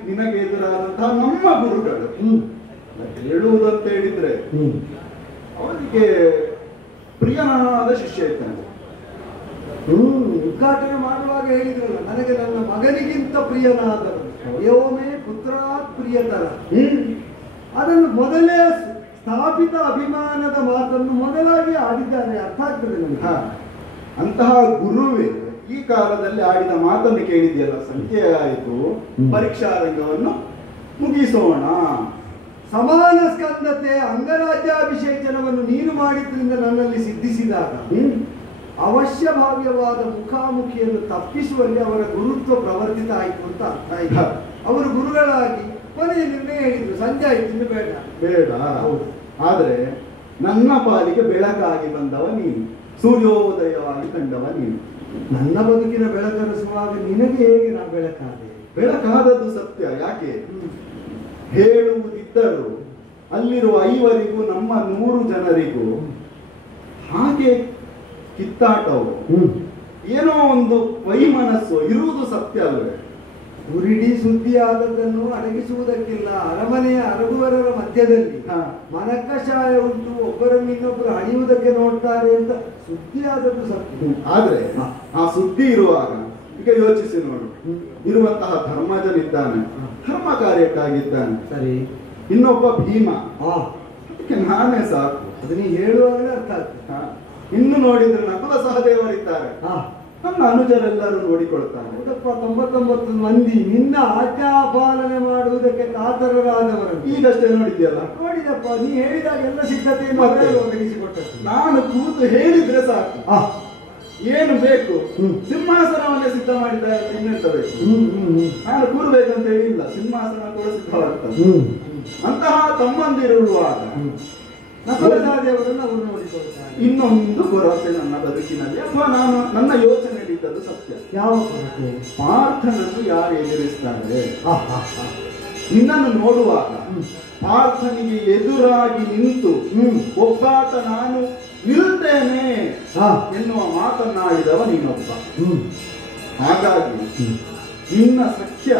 ನಿನಗೆ ಎದುರಾದಂತಹ ನಮ್ಮ ಗುರುಗಳು ಹೇಳುವುದಂತ ಹೇಳಿದ್ರೆ ಅವನಿಗೆ ಪ್ರಿಯನಾದ ಶಿಷ್ಯ ಇದ್ದಾನೆ. ಉದ್ಘಾಟನೆ ಮಾಡುವಾಗ ಹೇಳಿದ್ರಲ್ಲ, ನನಗೆ ನನ್ನ ಮಗನಿಗಿಂತ ಪ್ರಿಯನಾದವನು ಯೋಮೇ ಪುತ್ರಾತ್ ಪ್ರಿಯತರ. ಅದನ್ನು ಮೊದಲೇ ಸ್ಥಾಪಿತ ಅಭಿಮಾನದ ಮಾತನ್ನು ಮೊದಲಾಗಿ ಆಡಿದ್ದಾರೆ. ಅರ್ಥ ಆಗ್ತದೆ ನನಗೆ. ಅಂತಹ ಗುರುವೇ ಈ ಕಾಲದಲ್ಲಿ ಆಡಿದ ಮಾತನ್ನು ಕೇಳಿದೆಯಲ್ಲ, ಸಂಖ್ಯೆ ಆಯಿತು, ಪರೀಕ್ಷಾ ರಂಗವನ್ನು ಮುಗಿಸೋಣ. ಸಮಾನ ಸ್ಕಂದತೆ ಅಂಗರಾಜ್ಯಾಭಿಷೇಚನವನ್ನು ನೀನು ಮಾಡಿದ್ರಿಂದ ನನ್ನಲ್ಲಿ ಸಿದ್ಧಿಸಿದಾಗ ಅವಶ್ಯ ಭಾವ್ಯವಾದ ಮುಖಾಮುಖಿಯನ್ನು ತಪ್ಪಿಸುವಲ್ಲಿ ಅವರ ಗುರುತ್ವ ಪ್ರವರ್ತಿತ ಆಯಿತು ಅಂತ ಅರ್ಥ ಆಯ್ತು. ಅವರು ಗುರುಗಳಾಗಿ ಕೊನೆಯ ನಿರ್ಣಯ ಹೇಳಿದ್ರು, ಸಂಜೆ ಆಯ್ತು, ಇನ್ನು ಬೇಡ ಬೇಡ. ಆದ್ರೆ ನನ್ನ ಪಾಲಿಗೆ ಬೆಳಕಾಗಿ ಬಂದವ ನೀನು, ಸೂರ್ಯೋದಯವಾಗಿ ಕಂಡವ ನೀನು. ನನ್ನ ಬದುಕಿನ ಬೆಳಕರಿಸುವಾಗ ನಿನಗೆ ಹೇಗೆ ನಾ ಬೆಳಕಾದೆ? ಬೆಳಕಾದದ್ದು ಸತ್ಯ. ಯಾಕೆ ಹೇಳುವುದಿದ್ದರೂ ಅಲ್ಲಿರುವ 5 ನಮ್ಮ 100 ಜನರಿಗೂ ಹಾಗೆ ಕಿತ್ತಾಟವು, ಏನೋ ಒಂದು ವೈಮನಸ್ಸು ಇರುವುದು ಸತ್ಯ ಅಲ್ವೇ? ಉರಿಡಿ ಸುದ್ದಿ ಆದದ್ದನ್ನು ಅಡಗಿಸುವುದಕ್ಕಿಲ್ಲ. ಅರಮನೆಯ ಅರಗುವರರ ಮಧ್ಯದಲ್ಲಿ ಮನಕಷಾಯ ಉಂಟು, ಒಬ್ಬರನ್ನು ಇನ್ನೊಬ್ಬರು ಹಣಿಯುವುದಕ್ಕೆ ನೋಡ್ತಾರೆ ಅಂತ ಸುದ್ದಿ ಆದದ್ದು ಸತ್ಯ. ಆದ್ರೆ ಆ ಸುದ್ದಿ ಇರುವಾಗ ಈಗ ಯೋಚಿಸಿ ನೋಡು, ಇರುವಂತಹ ಧರ್ಮಜನಿದ್ದಾನೆ, ಧರ್ಮ ಕಾರ್ಯಕ್ಕಾಗಿದ್ದಾನೆ. ಸರಿ, ಇನ್ನೊಬ್ಬ ಭೀಮ, ಅದಕ್ಕೆ ನಾನೇ ಸಾಕು. ಅದು ನೀ ಹೇಳುವಾಗಲೇ ಅರ್ಥ ಆಗ್ತದೆ. ಇನ್ನು ನೋಡಿದ್ರೆ ನಕುಲ ಸಹದೇವರಿದ್ದಾರೆ, ನನ್ನ ಅನುಜರೆಲ್ಲರೂ ನೋಡಿಕೊಳ್ತಾರೆ. ಹೌದಪ್ಪ, 99 ಮಂದಿ ನಿನ್ನ ಆಜ್ಞಾ ಪಾಲನೆ ಮಾಡುವುದಕ್ಕೆ ಕಾತರರಾದವರು. ಈಗಷ್ಟೇ ನೋಡಿದ್ಯಲ್ಲ. ನೋಡಿದಪ್ಪ, ನೀ ಹೇಳಿದಾಗ ಎಲ್ಲ ಸಿದ್ಧತೆಯನ್ನು ಅವರೇ ಒದಗಿಸಿಕೊಟ್ಟರು. ನಾನು ಕೂತು ಹೇಳಿದ್ರೆ ಸಾಕು. ಏನು ಬೇಕು, ಸಿಂಹಾಸನವನ್ನೇ ಸಿದ್ಧ ಮಾಡಿದ್ದಾರೆ, ಇನ್ನೆಂತ ಬೇಕು. ನಾನು ಕೂರ್ಬೇಕಂತ ಹೇಳಿಲ್ಲ, ಸಿಂಹಾಸನ ಕೂಡ ಸಿದ್ಧವಾಗ್ತದೆ. ಅಂತಹ ತಮ್ಮಂದಿರುವಾಗ ನಕಲಸಾದೇವರನ್ನು ಅವರು ನೋಡಿಕೊಳ್ತಾರೆ. ಇನ್ನೊಂದು ಕೊರತೆ ನನ್ನ ಬದುಕಿನಲ್ಲಿ, ಅಥವಾ ನಾನು ನನ್ನ ಯೋಚನೆಯಲ್ಲಿ ಇದ್ದದ್ದು ಸತ್ಯ. ಯಾವ ಕೊರತೆ? ಪಾರ್ಥನನ್ನು ಯಾರು ಎದುರಿಸ್ತಾರೆ? ನಿನ್ನನ್ನು ನೋಡುವಾಗ ಪಾರ್ಥನಿಗೆ ಎದುರಾಗಿ ನಿಂತು ಒಬ್ಬಾತ ನಾನು ನಿಲ್ತೇನೆ ಎನ್ನುವ ಮಾತನ್ನಾಡಿದವ ನೀನೊಬ್ಬ. ಹಾಗಾಗಿ ನಿನ್ನ ಸಖ್ಯ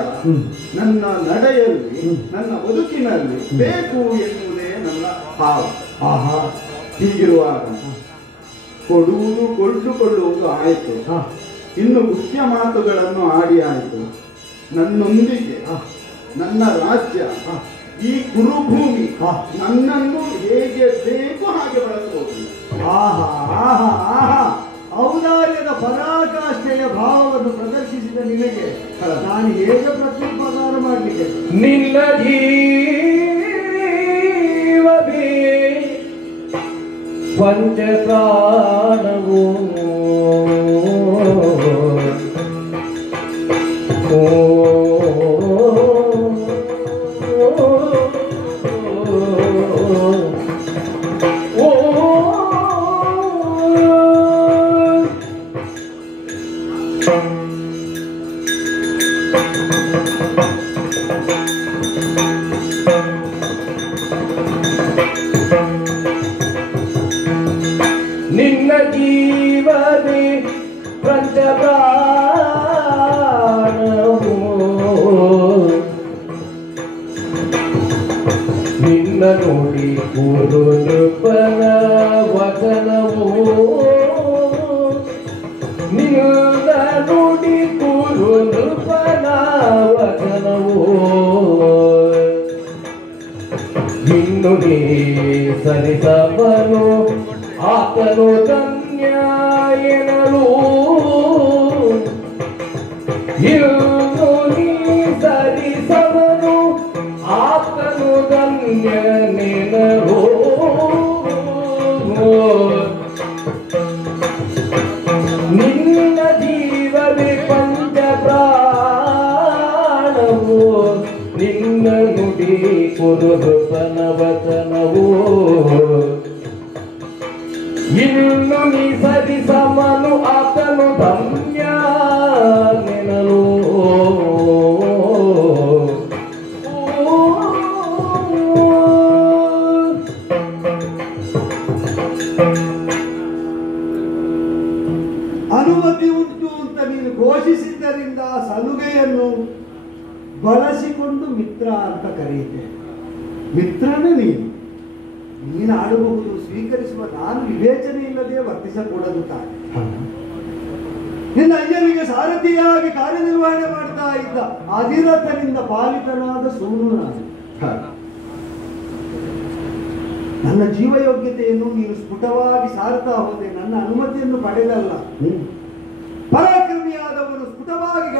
ನನ್ನ ನಡೆಯಲ್ಲಿ, ನನ್ನ ಬದುಕಿನಲ್ಲಿ ಬೇಕು ಎನ್ನುವುದೇ ನನ್ನ ಭಾವ. ಹೀಗಿರುವಾಗ ಕೊಡುವುದು ಕೊಳ್ಳುವುದು ಆಯಿತು, ಇನ್ನು ಮುಖ್ಯ ಮಾತುಗಳನ್ನು ಆಡಿ ಆಯಿತು. ನನ್ನೊಂದಿಗೆ ನನ್ನ ರಾಜ್ಯ, ಈ ಕುರುಭೂಮಿ ನನ್ನನ್ನು ಹೇಗೆ ಬೇಕು ಹಾಗೆ ಬಳಸಬಹುದು. ಔದಾರ್ಯದ ಪರಾಕಾಷ್ಠೆಯ ಭಾವವನ್ನು ಪ್ರದರ್ಶಿಸಿದ ನಿನಗೆ ನಾನು ಹೇಗೆ ಪ್ರತ್ಯುಪಕಾರ ಮಾಡಲಿಕ್ಕೆ? ನಿನ್ನ ಜೀವವೇ ಪಂಚಪ್ರಾಣವು ನಿನ್ನ ಜೀವವೇ ಪಂಚಪ್ರಾಣವು ನಿನ್ನ ನುಡಿ ಗುರು ನೃಪನ ವಚನವು ನಿನ್ನ ನುಡಿ ಗುರು ನೃಪನ ವಚನವು ಇನ್ನು ನೀ ಸರಿಸವನು ಆತನು ಧನ್ಯ ಎನ್ನಲು ಇನ್ನು ನೀ ಸರಿಸವನು ಆತನು ಧನ್ಯ ನೆನಲು ನಿನ್ನ ಜೀವವೇ ಪಂಚಪ್ರಾಣವು ನಿನ್ನ ನುಡಿ ಕುರುಪನ ವಚನವು ಇನ್ನು ನೀ ಸರಿಸಮನು ಆತನು ಧನ್ಯ ನೆನಲು ಅನುಮತಿ ಉಂಟು ಅಂತ ನೀನು ಘೋಷಿಸಿದ್ದರಿಂದ ಸಲುಗೆಯನ್ನು ಬಳಸಿಕೊಂಡು ಮಿತ್ರ ಅಂತ ಕರೆಯುತ್ತೇನೆ. ಮಿತ್ರನೇ ನೀನು ಆಡಬಹುದು, ಸ್ವೀಕರಿಸುವ ನಾನು ವಿವೇಚನೆ ಇಲ್ಲದೆ ವರ್ತಿಸಕೂಡದು ತಾನೆ. ನಿನ್ನ ಅಯ್ಯನಿಗೆ ಸಾರಥಿಯಾಗಿ ಕಾರ್ಯನಿರ್ವಹಣೆ ಮಾಡ್ತಾ ಇದ್ದ ಅಧಿರಥನಿಂದ ಪಾಲಿತನಾದ ಸೋನು ನಾನು. ನನ್ನ ಜೀವಯೋಗ್ಯತೆಯನ್ನು ನೀನು ಸ್ಫುಟವಾಗಿ ಸಾರ್ತಾ ಹೋದೆ, ನನ್ನ ಅನುಮತಿಯನ್ನು ಪಡೆದಲ್ಲ. ಪರಾಕ್ರಮಿಯಾದವನು ಸ್ಫುಟವಾಗಿ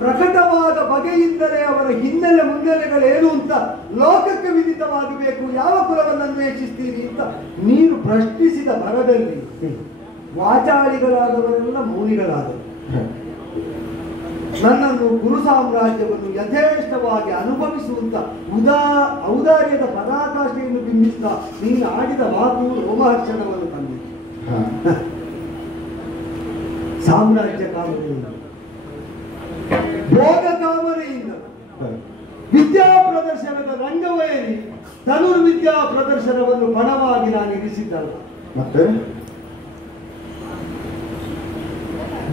ಪ್ರಕಟವಾದ ಬಗೆಯಿಂದಲೇ ಅವರ ಹಿನ್ನೆಲೆ ಮುನ್ನೆಲೆಗಳೇನು ಅಂತ ಲೋಕಕ್ಕೆ ವಿದಿತವಾಗಬೇಕು. ಯಾವ ಕುಲವನ್ನು ಅನ್ವೇಷಿಸ್ತೀರಿ ಅಂತ ನೀನು ಪ್ರಶ್ನಿಸಿದ ಭರದಲ್ಲಿ ವಾಚಾಳಿಗಳಾದವರೆಲ್ಲ ಮೌನಿಗಳಾದರು. ನನ್ನನ್ನು ಗುರು ಸಾಮ್ರಾಜ್ಯವನ್ನು ಯಥೇಷ್ಟವಾಗಿ ಅನುಭವಿಸುವಂತ ಔದಾರ್ಯದ ಪರಾಕಾಷ್ಠೆಯನ್ನು ಬಿಂಬಿಸಿದ ನೀನು ಆಡಿದ ಮಾತು ರೋಮಹರ್ಷಣವನ್ನು ತಂದಿದೆ. ಸಾಮ್ರಾಜ್ಯ ಕಾಮನೆಯಿಂದ, ಭೋಗ ಕಾಮನೆಯಿಂದ, ವಿದ್ಯಾ ಪ್ರದರ್ಶನದ ರಂಗವಯಲಿ ಧನುರ್ವಿದ್ಯಾ ಪ್ರದರ್ಶನವನ್ನು ಪಣವಾಗಿ ನಾನು ಇರಿಸಿದ್ದಲ್ಲ. ಮತ್ತೆ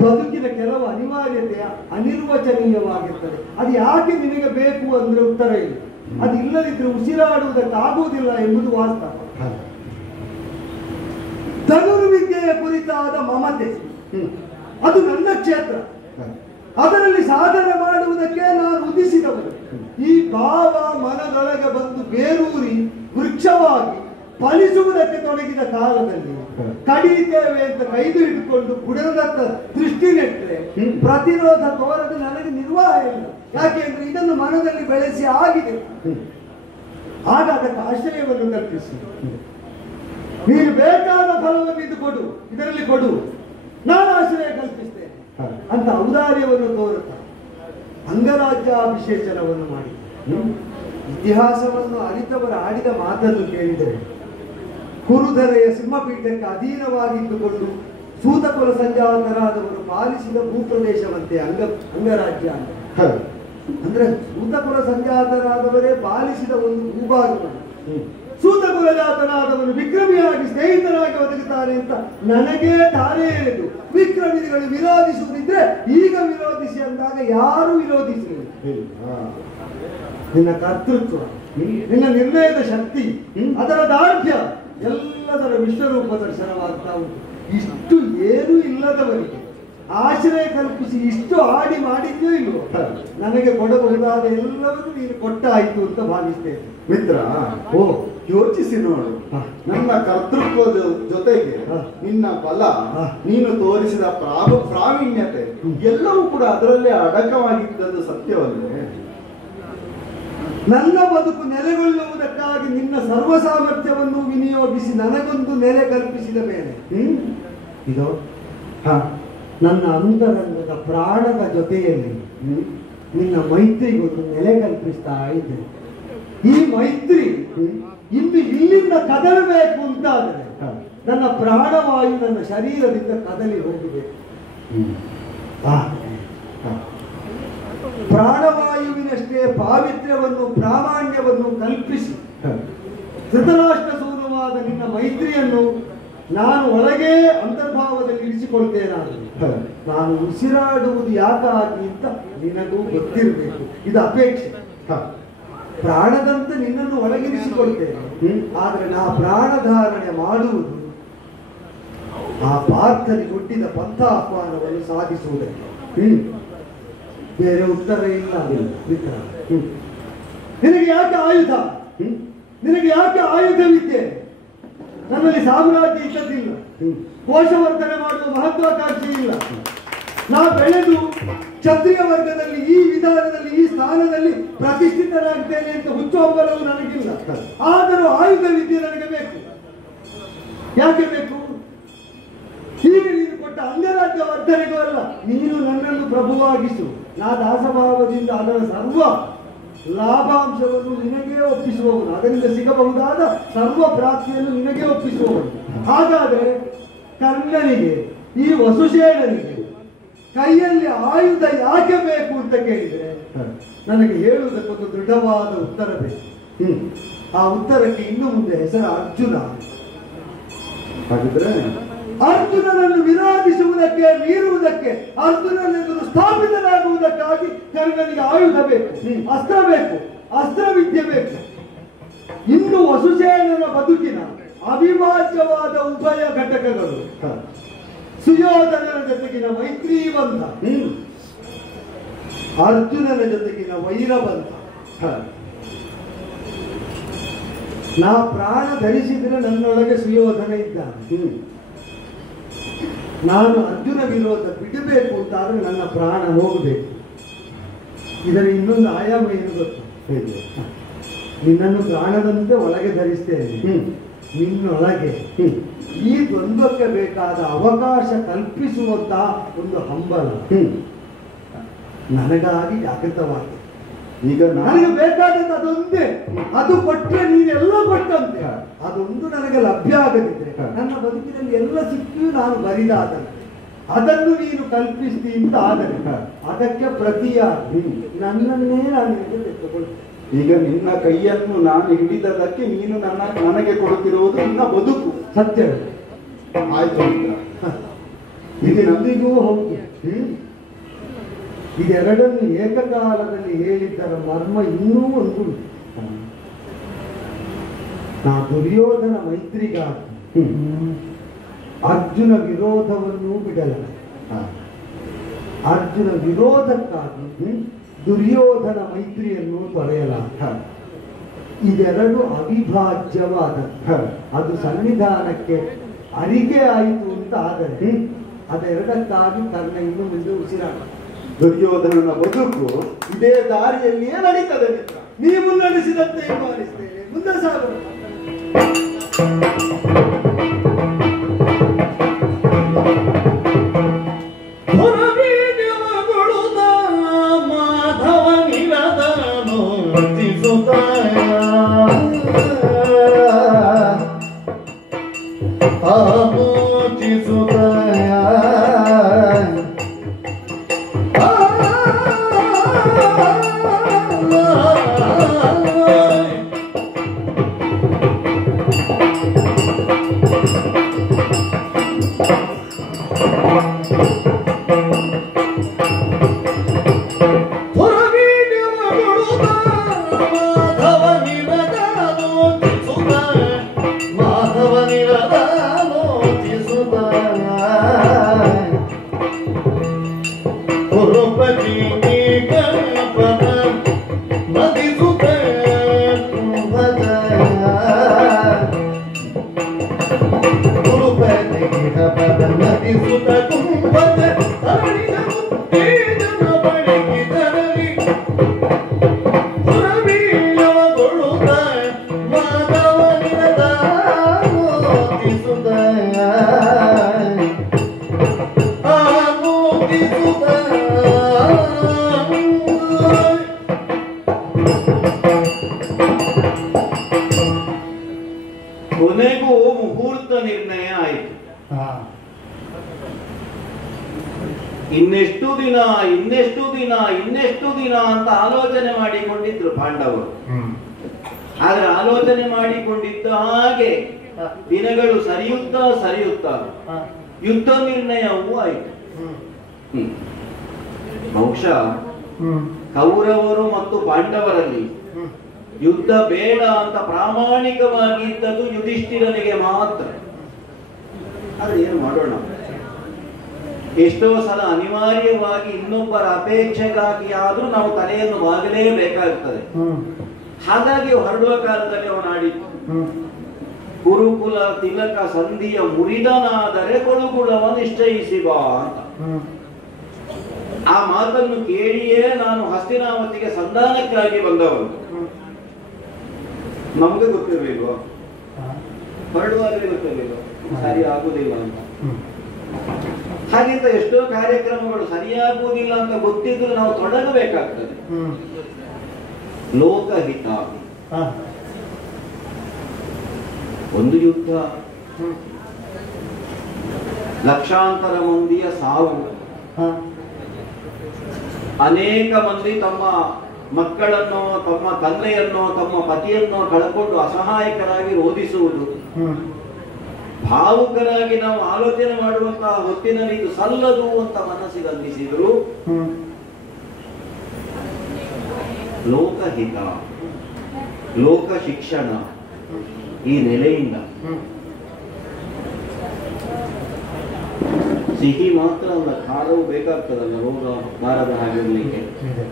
ಬದುಕಿನ ಕೆಲವು ಅನಿವಾರ್ಯತೆ ಅನಿರ್ವಚನೀಯವಾಗಿರ್ತದೆ. ಅದು ಯಾಕೆ ನಿನಗೆ ಬೇಕು ಅಂದ್ರೆ ಉತ್ತರ ಇಲ್ಲ. ಅದು ಇಲ್ಲದಿದ್ರೆ ಉಸಿರಾಡುವುದಕ್ಕಾಗುವುದಿಲ್ಲ ಎಂಬುದು ವಾಸ್ತವ. ಧನುರ್ವಿದ್ಯೆಯ ಕುರಿತಾದ ಮಮತೆ ಅದು ನನ್ನ ಕ್ಷೇತ್ರ. ಅದರಲ್ಲಿ ಸಾಧನೆ ಮಾಡುವುದಕ್ಕೆ ನಾನು ಉದಿಸಿದವರು. ಈ ಭಾವ ಮನದೊಳಗೆ ಬಂದು ಬೇರೂರಿ ವೃಕ್ಷವಾಗಿ ಫಲಿಸುವುದಕ್ಕೆ ತೊಡಗಿದ ಕಾಲದಲ್ಲಿ ಕಡಿತೇವೆ ಅಂತ ಕೈದು ಹಿಡ್ಕೊಂಡು ಕುಡಲದತ್ತ ದೃಷ್ಟಿ ನೆಟ್ಟರೆ ಪ್ರತಿರೋಧ ತೋರದೆ ನನಗೆ ನಿರ್ವಾಹ ಇಲ್ಲ. ಯಾಕೆಂದ್ರೆ ಇದನ್ನು ಮನದಲ್ಲಿ ಬೆಳೆಸಿ ಆಗಿದೆ. ಆಗ ಅದಕ್ಕೆ ಆಶ್ರಯವನ್ನು ಕಲ್ಪಿಸಿ ನೀನು ಬೇಕಾದ ಫಲವನ್ನು ಇದು ಕೊಡು, ಇದರಲ್ಲಿ ಕೊಡು, ನಾನು ಆಶ್ರಯ ಕಲ್ಪಿಸ್ತೇನೆ ಅಂತ ಔದಾರ್ಯವನ್ನು ತೋರುತ್ತಾ ಅಂಗರಾಜ್ಯಾಭಿಷೇಚನವನ್ನು ಮಾಡಿ ಇತಿಹಾಸವನ್ನು ಅರಿತವರ ಆಡಿದ ಮಾತನ್ನು ಕೇಳಿದರೆ ಕುರುಧರೆಯ ಸಿಂಹಪೀಠಕ್ಕೆ ಅಧೀನವಾಗಿದ್ದುಕೊಂಡು ಸೂತಕುಲ ಸಂಜಾತರಾದವರು ಪಾಲಿಸಿದ ಭೂಪ್ರದೇಶವಂತೆ ಅಂಗರಾಜ್ಯ ಅಂತ. ಅಂದ್ರೆ ಸೂತಕುಲ ಸಂಜಾತರಾದವರೇ ಪಾಲಿಸಿದ ಒಂದು ಭೂಭಾಗವನ್ನು ಸೂತಕುಲ ಜಾತನಾದವನು ವಿಕ್ರಮಿಯಾಗಿ ಸ್ನೇಹಿತರಾಗಿ ಒದಗುತ್ತಾರೆ ಅಂತ ನನಗೇ ತಾರೆ ಹೇಳಿದ್ದು. ವಿಕ್ರಮಿಗಳು ವಿರೋಧಿಸುವುದಿದ್ರೆ ಈಗ ವಿರೋಧಿಸಿ ಅಂದಾಗ ಯಾರು ವಿರೋಧಿಸಲಿಲ್ಲ. ನಿನ್ನ ಕರ್ತೃತ್ವ, ನಿನ್ನ ನಿರ್ಣಯದ ಶಕ್ತಿ, ಅದರ ದಾರ್ಢ್ಯ ಎಲ್ಲದರ ವಿಶ್ವರೂಪ ದರ್ಶನವಾಗ್ತಾ ಉಂಟು. ಇಷ್ಟು ಏನೂ ಇಲ್ಲದವರಿಗೆ ಆಶ್ರಯ ಕಲ್ಪಿಸಿ ಇಷ್ಟು ಆಡಿ ಮಾಡಿದ್ಯೋ ಇಲ್ವೋ ನನಗೆ ಕೊಡಬಹುದಾದ ಎಲ್ಲವನ್ನೂ ನೀನು ಕೊಟ್ಟಾಯಿತು ಅಂತ ಭಾವಿಸ್ತೇನೆ. ಮಿತ್ರ, ಯೋಚಿಸಿ ನೋಡು. ನನ್ನ ಕರ್ತೃತ್ವದ ಜೊತೆಗೆ ನಿನ್ನ ಬಲ, ನೀನು ತೋರಿಸಿದ ಪ್ರಾವೀಣ್ಯತೆ ಎಲ್ಲವೂ ಕೂಡ ಅದರಲ್ಲೇ ಅಡಕವಾಗಿದ್ದದ್ದು ಸತ್ಯವಲ್ಲೇ? ನನ್ನ ಬದುಕು ನೆಲೆಗೊಳ್ಳುವುದಕ್ಕಾಗಿ ನಿನ್ನ ಸರ್ವ ಸಾಮರ್ಥ್ಯವನ್ನು ವಿನಿಯೋಗಿಸಿ ನನಗೊಂದು ನೆಲೆ ಕಲ್ಪಿಸಿದ ಮೇಲೆ ಇದು ನನ್ನ ಅಂತರಂಗದ ಪ್ರಾಣದ ಜೊತೆಯಲ್ಲಿ ನಿನ್ನ ಮೈತ್ರಿಗೊಂದು ನೆಲೆ ಕಲ್ಪಿಸ್ತಾ ಇದ್ದೆ. ಈ ಮೈತ್ರಿ ಇಂದು ಇಲ್ಲಿಂದ ಕದಲಬೇಕು ಅಂತಾದರೆ ನನ್ನ ಪ್ರಾಣವಾಯು ನನ್ನ ಶರೀರದಿಂದ ಕದಲಿ ಹೋಗಬೇಕು. ಪ್ರಾಣವಾಯುವಿನಷ್ಟೇ ಪಾವಿತ್ರ್ಯವನ್ನು ಪ್ರಾಮಾಣ್ಯವನ್ನು ಕಲ್ಪಿಸಿ ಧೃತರಾಷ್ಟ್ರ ಸೂನುವಾದ ನಿನ್ನ ಮೈತ್ರಿಯನ್ನು ನಾನು ಒಳಗೆ ಅಂತರ್ಭಾವದಲ್ಲಿ ಇರಿಸಿಕೊಳ್ತೇನಾದರೂ ನಾನು ಉಸಿರಾಡುವುದು ಯಾಕಾಗಿ ಅಂತ ನಿನಗೂ ಗೊತ್ತಿರಬೇಕು. ಇದು ಅಪೇಕ್ಷೆ. ಪ್ರಾಣದಂತೆ ನಿನ್ನನ್ನು ಒಳಗಿರಿಸಿಕೊಳ್ತೇನೆ. ಆದ್ರೆ ನಾ ಪ್ರಾಣಧಾರಣೆ ಮಾಡುವುದು ಆ ಪಾರ್ಥನಿಗೆ ಹುಟ್ಟಿದ ಪಂಥ ಆಹ್ವಾನವನ್ನು ಸಾಧಿಸುವುದಕ್ಕೆ. ಬೇರೆ ಉತ್ತರ ಇಲ್ಲ. ನಿನಗೆ ಯಾಕೆ ಆಯುಧ? ನಿನಗೆ ಯಾಕೆ ಆಯುಧವಿದ್ಯೆ? ನನ್ನಲ್ಲಿ ಸಾಮ್ರಾಜ್ಯ ಇದ್ದದಿಲ್ಲ, ಕೋಶವರ್ಧನೆ ಮಾಡುವ ಮಹತ್ವಾಕಾಂಕ್ಷೆ ಇಲ್ಲ. ನಾ ಬೆಳೆದು ಕ್ಷತ್ರಿಯ ವರ್ಗದಲ್ಲಿ ಈ ವಿಧಾನದಲ್ಲಿ ಈ ಸ್ಥಾನದಲ್ಲಿ ಪ್ರತಿಷ್ಠಿತರಾಗ್ತೇನೆ ಅಂತ ಹುಚ್ಚುಹಂಬಲವು ನನಗಿಲ್ಲ. ಆದರೂ ಆಯುಧ ವಿದ್ಯೆ ನನಗೆ ಬೇಕು. ಯಾಕೆ ಬೇಕು? ಈಗ ನೀನು ಕೊಟ್ಟ ಅಂಗರಾಜ್ಯ ವರ್ಧನೆಗೂ ಅಲ್ಲ, ನೀನು ನನ್ನನ್ನು ಪ್ರಭುವಾಗಿಸು. ನಾ ದಾಸಭಾವದಿಂದ ಅದರ ಸರ್ವ ಲಾಭಾಂಶವನ್ನು ನಿನಗೇ ಒಪ್ಪಿಸುವವನು, ಅದರಿಂದ ಸಿಗಬಹುದಾದ ಸರ್ವ ಪ್ರಾಪ್ತಿಯನ್ನು ನಿನಗೇ ಒಪ್ಪಿಸುವವನು. ಹಾಗಾದರೆ ಕರ್ಣನಿಗೆ, ಈ ವಸುಶೇಣನಿಗೆ ಕೈಯಲ್ಲಿ ಆಯುಧ ಯಾಕೆ ಬೇಕು ಅಂತ ಕೇಳಿದರೆ ನನಗೆ ಹೇಳುವುದಕ್ಕೊಂದು ದೃಢವಾದ ಉತ್ತರ ಬೇಕು. ಆ ಉತ್ತರಕ್ಕೆ ಇನ್ನು ಮುಂದೆ ಹೆಸರು ಅರ್ಜುನ. ಹಾಗಿದ್ರೆ ಅರ್ಜುನನನ್ನು ವಿರೋಧಿಸುವುದಕ್ಕೆ, ಮೀರುವುದಕ್ಕೆ, ಅರ್ಜುನನೆದುರು ಸ್ಥಾಪಿತನಾಗುವುದಕ್ಕಾಗಿ ಕರ್ಣನಿಗೆ ಆಯುಧ ಬೇಕು, ಅಸ್ತ್ರ ಬೇಕು, ಅಸ್ತ್ರವಿದ್ಯೆ ಬೇಕು. ಇನ್ನು ವಸುಸೇನನ ಬದುಕಿನ ಅವಿಭಾಜ್ಯವಾದ ಉಭಯ ಘಟಕಗಳು ಸುಯೋಧನನ ಜೊತೆಗಿನ ಮೈತ್ರಿ ಬಂಧ, ಅರ್ಜುನನ ಜೊತೆಗಿನ ವೈರ ಬಂಧ. ನಾ ಪ್ರಾಣ ಧರಿಸಿದ್ರೆ ನನ್ನೊಳಗೆ ಸುಯೋಧನ ಇದ್ದಾನೆ. ನಾನು ಅರ್ಜುನ ವಿರೋಧ ಬಿಡಬೇಕು ಅಂತಾದ್ರೆ ನನ್ನ ಪ್ರಾಣ ಹೋಗಬೇಕು. ಇದರ ಇನ್ನೊಂದು ಆಯಾಮ ಏನು ಗೊತ್ತು? ನಿನ್ನನ್ನು ಪ್ರಾಣದಂತೆ ಒಳಗೆ ಧರಿಸ್ತೇನೆ, ನಿನ್ನೊಳಗೆ ಈ ದ್ವಂದ್ವಕ್ಕೆ ಬೇಕಾದ ಅವಕಾಶ ಕಲ್ಪಿಸುವಂತಹ ಒಂದು ಹಂಬಲ ನನಗಾಗಿ ಜಾಗೃತವಾಗಿದೆ. ಈಗ ನನಗೆ ಬೇಕಾದದ್ದು ಅದೊಂದೇ. ಅದು ಕೊಟ್ಟರೆ ನೀನೆಲ್ಲ ಕೊಟ್ಟಂತೆ. ಅದೊಂದು ನನಗೆ ಲಭ್ಯ ಆಗದಿದ್ರೆ ನನ್ನ ಬದುಕಿನಲ್ಲಿ ಎಲ್ಲ ಸಿಕ್ಕಿಯೂ ನಾನು ಬರಿದಾದರೆ ಅದನ್ನು ನೀನು ಕಲ್ಪಿಸ್ತಿ ಅಂತ ಆದರೆ ಅದಕ್ಕೆ ಪ್ರತಿಯಾಗಿ ನನ್ನನ್ನೇ ನಾನು ತೆಗೆದುಕೊಳ್ತೇನೆ. ಈಗ ನಿನ್ನ ಕೈಯನ್ನು ನಾನು ಹಿಡಿದದಕ್ಕೆ ನೀನು ನನಗೆ ಕೊಡುತ್ತಿರುವುದು ನಿನ್ನ ಬದುಕು. ಸತ್ಯ. ಆಯ್ತು. ಇದೆಂದಿಗೂ ಹೌದು. ಇದೆರಡನ್ನು ಏಕಕಾಲದಲ್ಲಿ ಹೇಳಿದ್ದರ ಮರ್ಮ ಇನ್ನೂ ಒಂದು. ನಾ ದುರ್ಯೋಧನ ಮೈತ್ರಿಗಾಗಿ ಅರ್ಜುನ ವಿರೋಧವನ್ನು ಬಿಡಲ. ಅರ್ಜುನ ವಿರೋಧಕ್ಕಾಗಿ ದುರ್ಯೋಧನ ಮೈತ್ರಿಯನ್ನು ತೊರೆಯಲಾಗ. ಇದೆರಡು ಅವಿಭಾಜ್ಯವಾದ ಅದು ಸನ್ನಿಧಾನಕ್ಕೆ ಅರಿಕೆ ಆಯಿತು ಅಂತ ಆದರೆ ಅದೆರಡಕ್ಕಾಗಿ ಕರ್ಣ ಇನ್ನು ಮುಂದೆ ಉಸಿರಾಡ. ದುರ್ಯೋಧನನ ಬದುಕು ಇದೇ ದಾರಿಯಲ್ಲಿಯೇ ನಡೀತದೆ ಮಿತ್ರ. ನೀವು ನಡೆಸಿದಂತೆ ಪಾಲಿಸ್ತೇನೆ. ಮುಂದೆ ಸಾಗು. ಕೊನೆಗೂ ಮುಹೂರ್ತ ನಿರ್ಣಯ ಆಯಿತು. ಇನ್ನೆಷ್ಟು ದಿನ ಅಂತ ಆಲೋಚನೆ ಮಾಡಿಕೊಂಡಿದ್ರು ಪಾಂಡವರು. ಆದ್ರೆ ಆಲೋಚನೆ ಮಾಡಿಕೊಂಡಿದ್ದ ಹಾಗೆ ದಿನಗಳು ಸರಿಯುತ್ತಾ ಯುದ್ಧ ನಿರ್ಣಯವೂ ಆಯಿತು. ಬಹುಶಃ ಕೌರವರು ಮತ್ತು ಪಾಂಡವರಲ್ಲಿ ಯುದ್ಧ ಬೇಡ ಅಂತ ಪ್ರಾಮಾಣಿಕವಾಗಿ ಇದ್ದದ್ದು ಯುಧಿಷ್ಠಿರನಿಗೆ ಮಾತ್ರ. ಆದ್ರೆ ಏನು ಮಾಡೋಣ, ಎಷ್ಟೋ ಸಲ ಅನಿವಾರ್ಯವಾಗಿ ಇನ್ನೊಬ್ಬರ ಅಪೇಕ್ಷೆಗಾಗಿ ಆದ್ರೂ ನಾವು ತಲೆಯನ್ನು ಬಾಗಲೇಬೇಕಾಗ್ತದೆ. ಹಾಗಾಗಿ ಹೊರಡುವ ಕಾಲದಲ್ಲಿ ಅವನಾಡಿದ್ದು, ಕುರುಕುಲ ತಿಲಕ ಸಂಧಿಯ ಮುರಿದನಾದರೆ ಕೊಡುಗುಳವ ನಿಶ್ಚಯಿಸಿ ಬಾ ಅಂತ. ಆ ಮಾತನ್ನು ಕೇಳಿಯೇ ನಾನು ಹಸ್ತಿನಾವತಿಗೆ ಸಂಧಾನಕ್ಕಾಗಿ ಬಂದವನು. ನಮ್ಗೆ ಗೊತ್ತಿರ್ಬೇಕು, ಹೊರಡುವಾಗಲೇ ಗೊತ್ತಿರ್ಬೇಕು ಸರಿ ಆಗುದಿಲ್ಲ ಅಂತ. ಹಾಗಿಂತ ಎಷ್ಟೋ ಕಾರ್ಯಕ್ರಮಗಳು ಸರಿಯಾಗುವುದಿಲ್ಲ ಅಂತ ಗೊತ್ತಿದ್ರು ನಾವು ತೊಡಗಬೇಕಾಗ್ತದೆ. ಲೋಕಹಿತ, ಒಂದು ಯುದ್ಧ, ಲಕ್ಷಾಂತರ ಮಂದಿಯ ಸಾವು, ಅನೇಕ ಮಂದಿ ತಮ್ಮ ಮಕ್ಕಳನ್ನೋ ತಮ್ಮ ತಂದೆಯನ್ನೋ ತಮ್ಮ ಪತಿಯನ್ನೋ ಕಳಕೊಂಡು ಅಸಹಾಯಕರಾಗಿ ರೋಧಿಸುವುದು, ಭಾವುಕರಾಗಿ ನಾವು ಆಲೋಚನೆ ಮಾಡುವಂತಹ ಹೊತ್ತಿನಲ್ಲಿ ಇದು ಸಲ್ಲದು ಅಂತ ಮನಸ್ಸಿಗೆ ಅಂದಿಸಿದ್ರು. ಲೋಕಹಿತ, ಲೋಕ ಶಿಕ್ಷಣ ಈ ನೆಲೆಯಿಂದ ಸಿಹಿ ಮಾತ್ರ ಅಲ್ಲ, ಖಾರವೂ ಬೇಕಾಗ್ತದಲ್ಲ ರೋಗ ಬಾರದ ಹಾಗಿರ್ಲಿಕ್ಕೆ.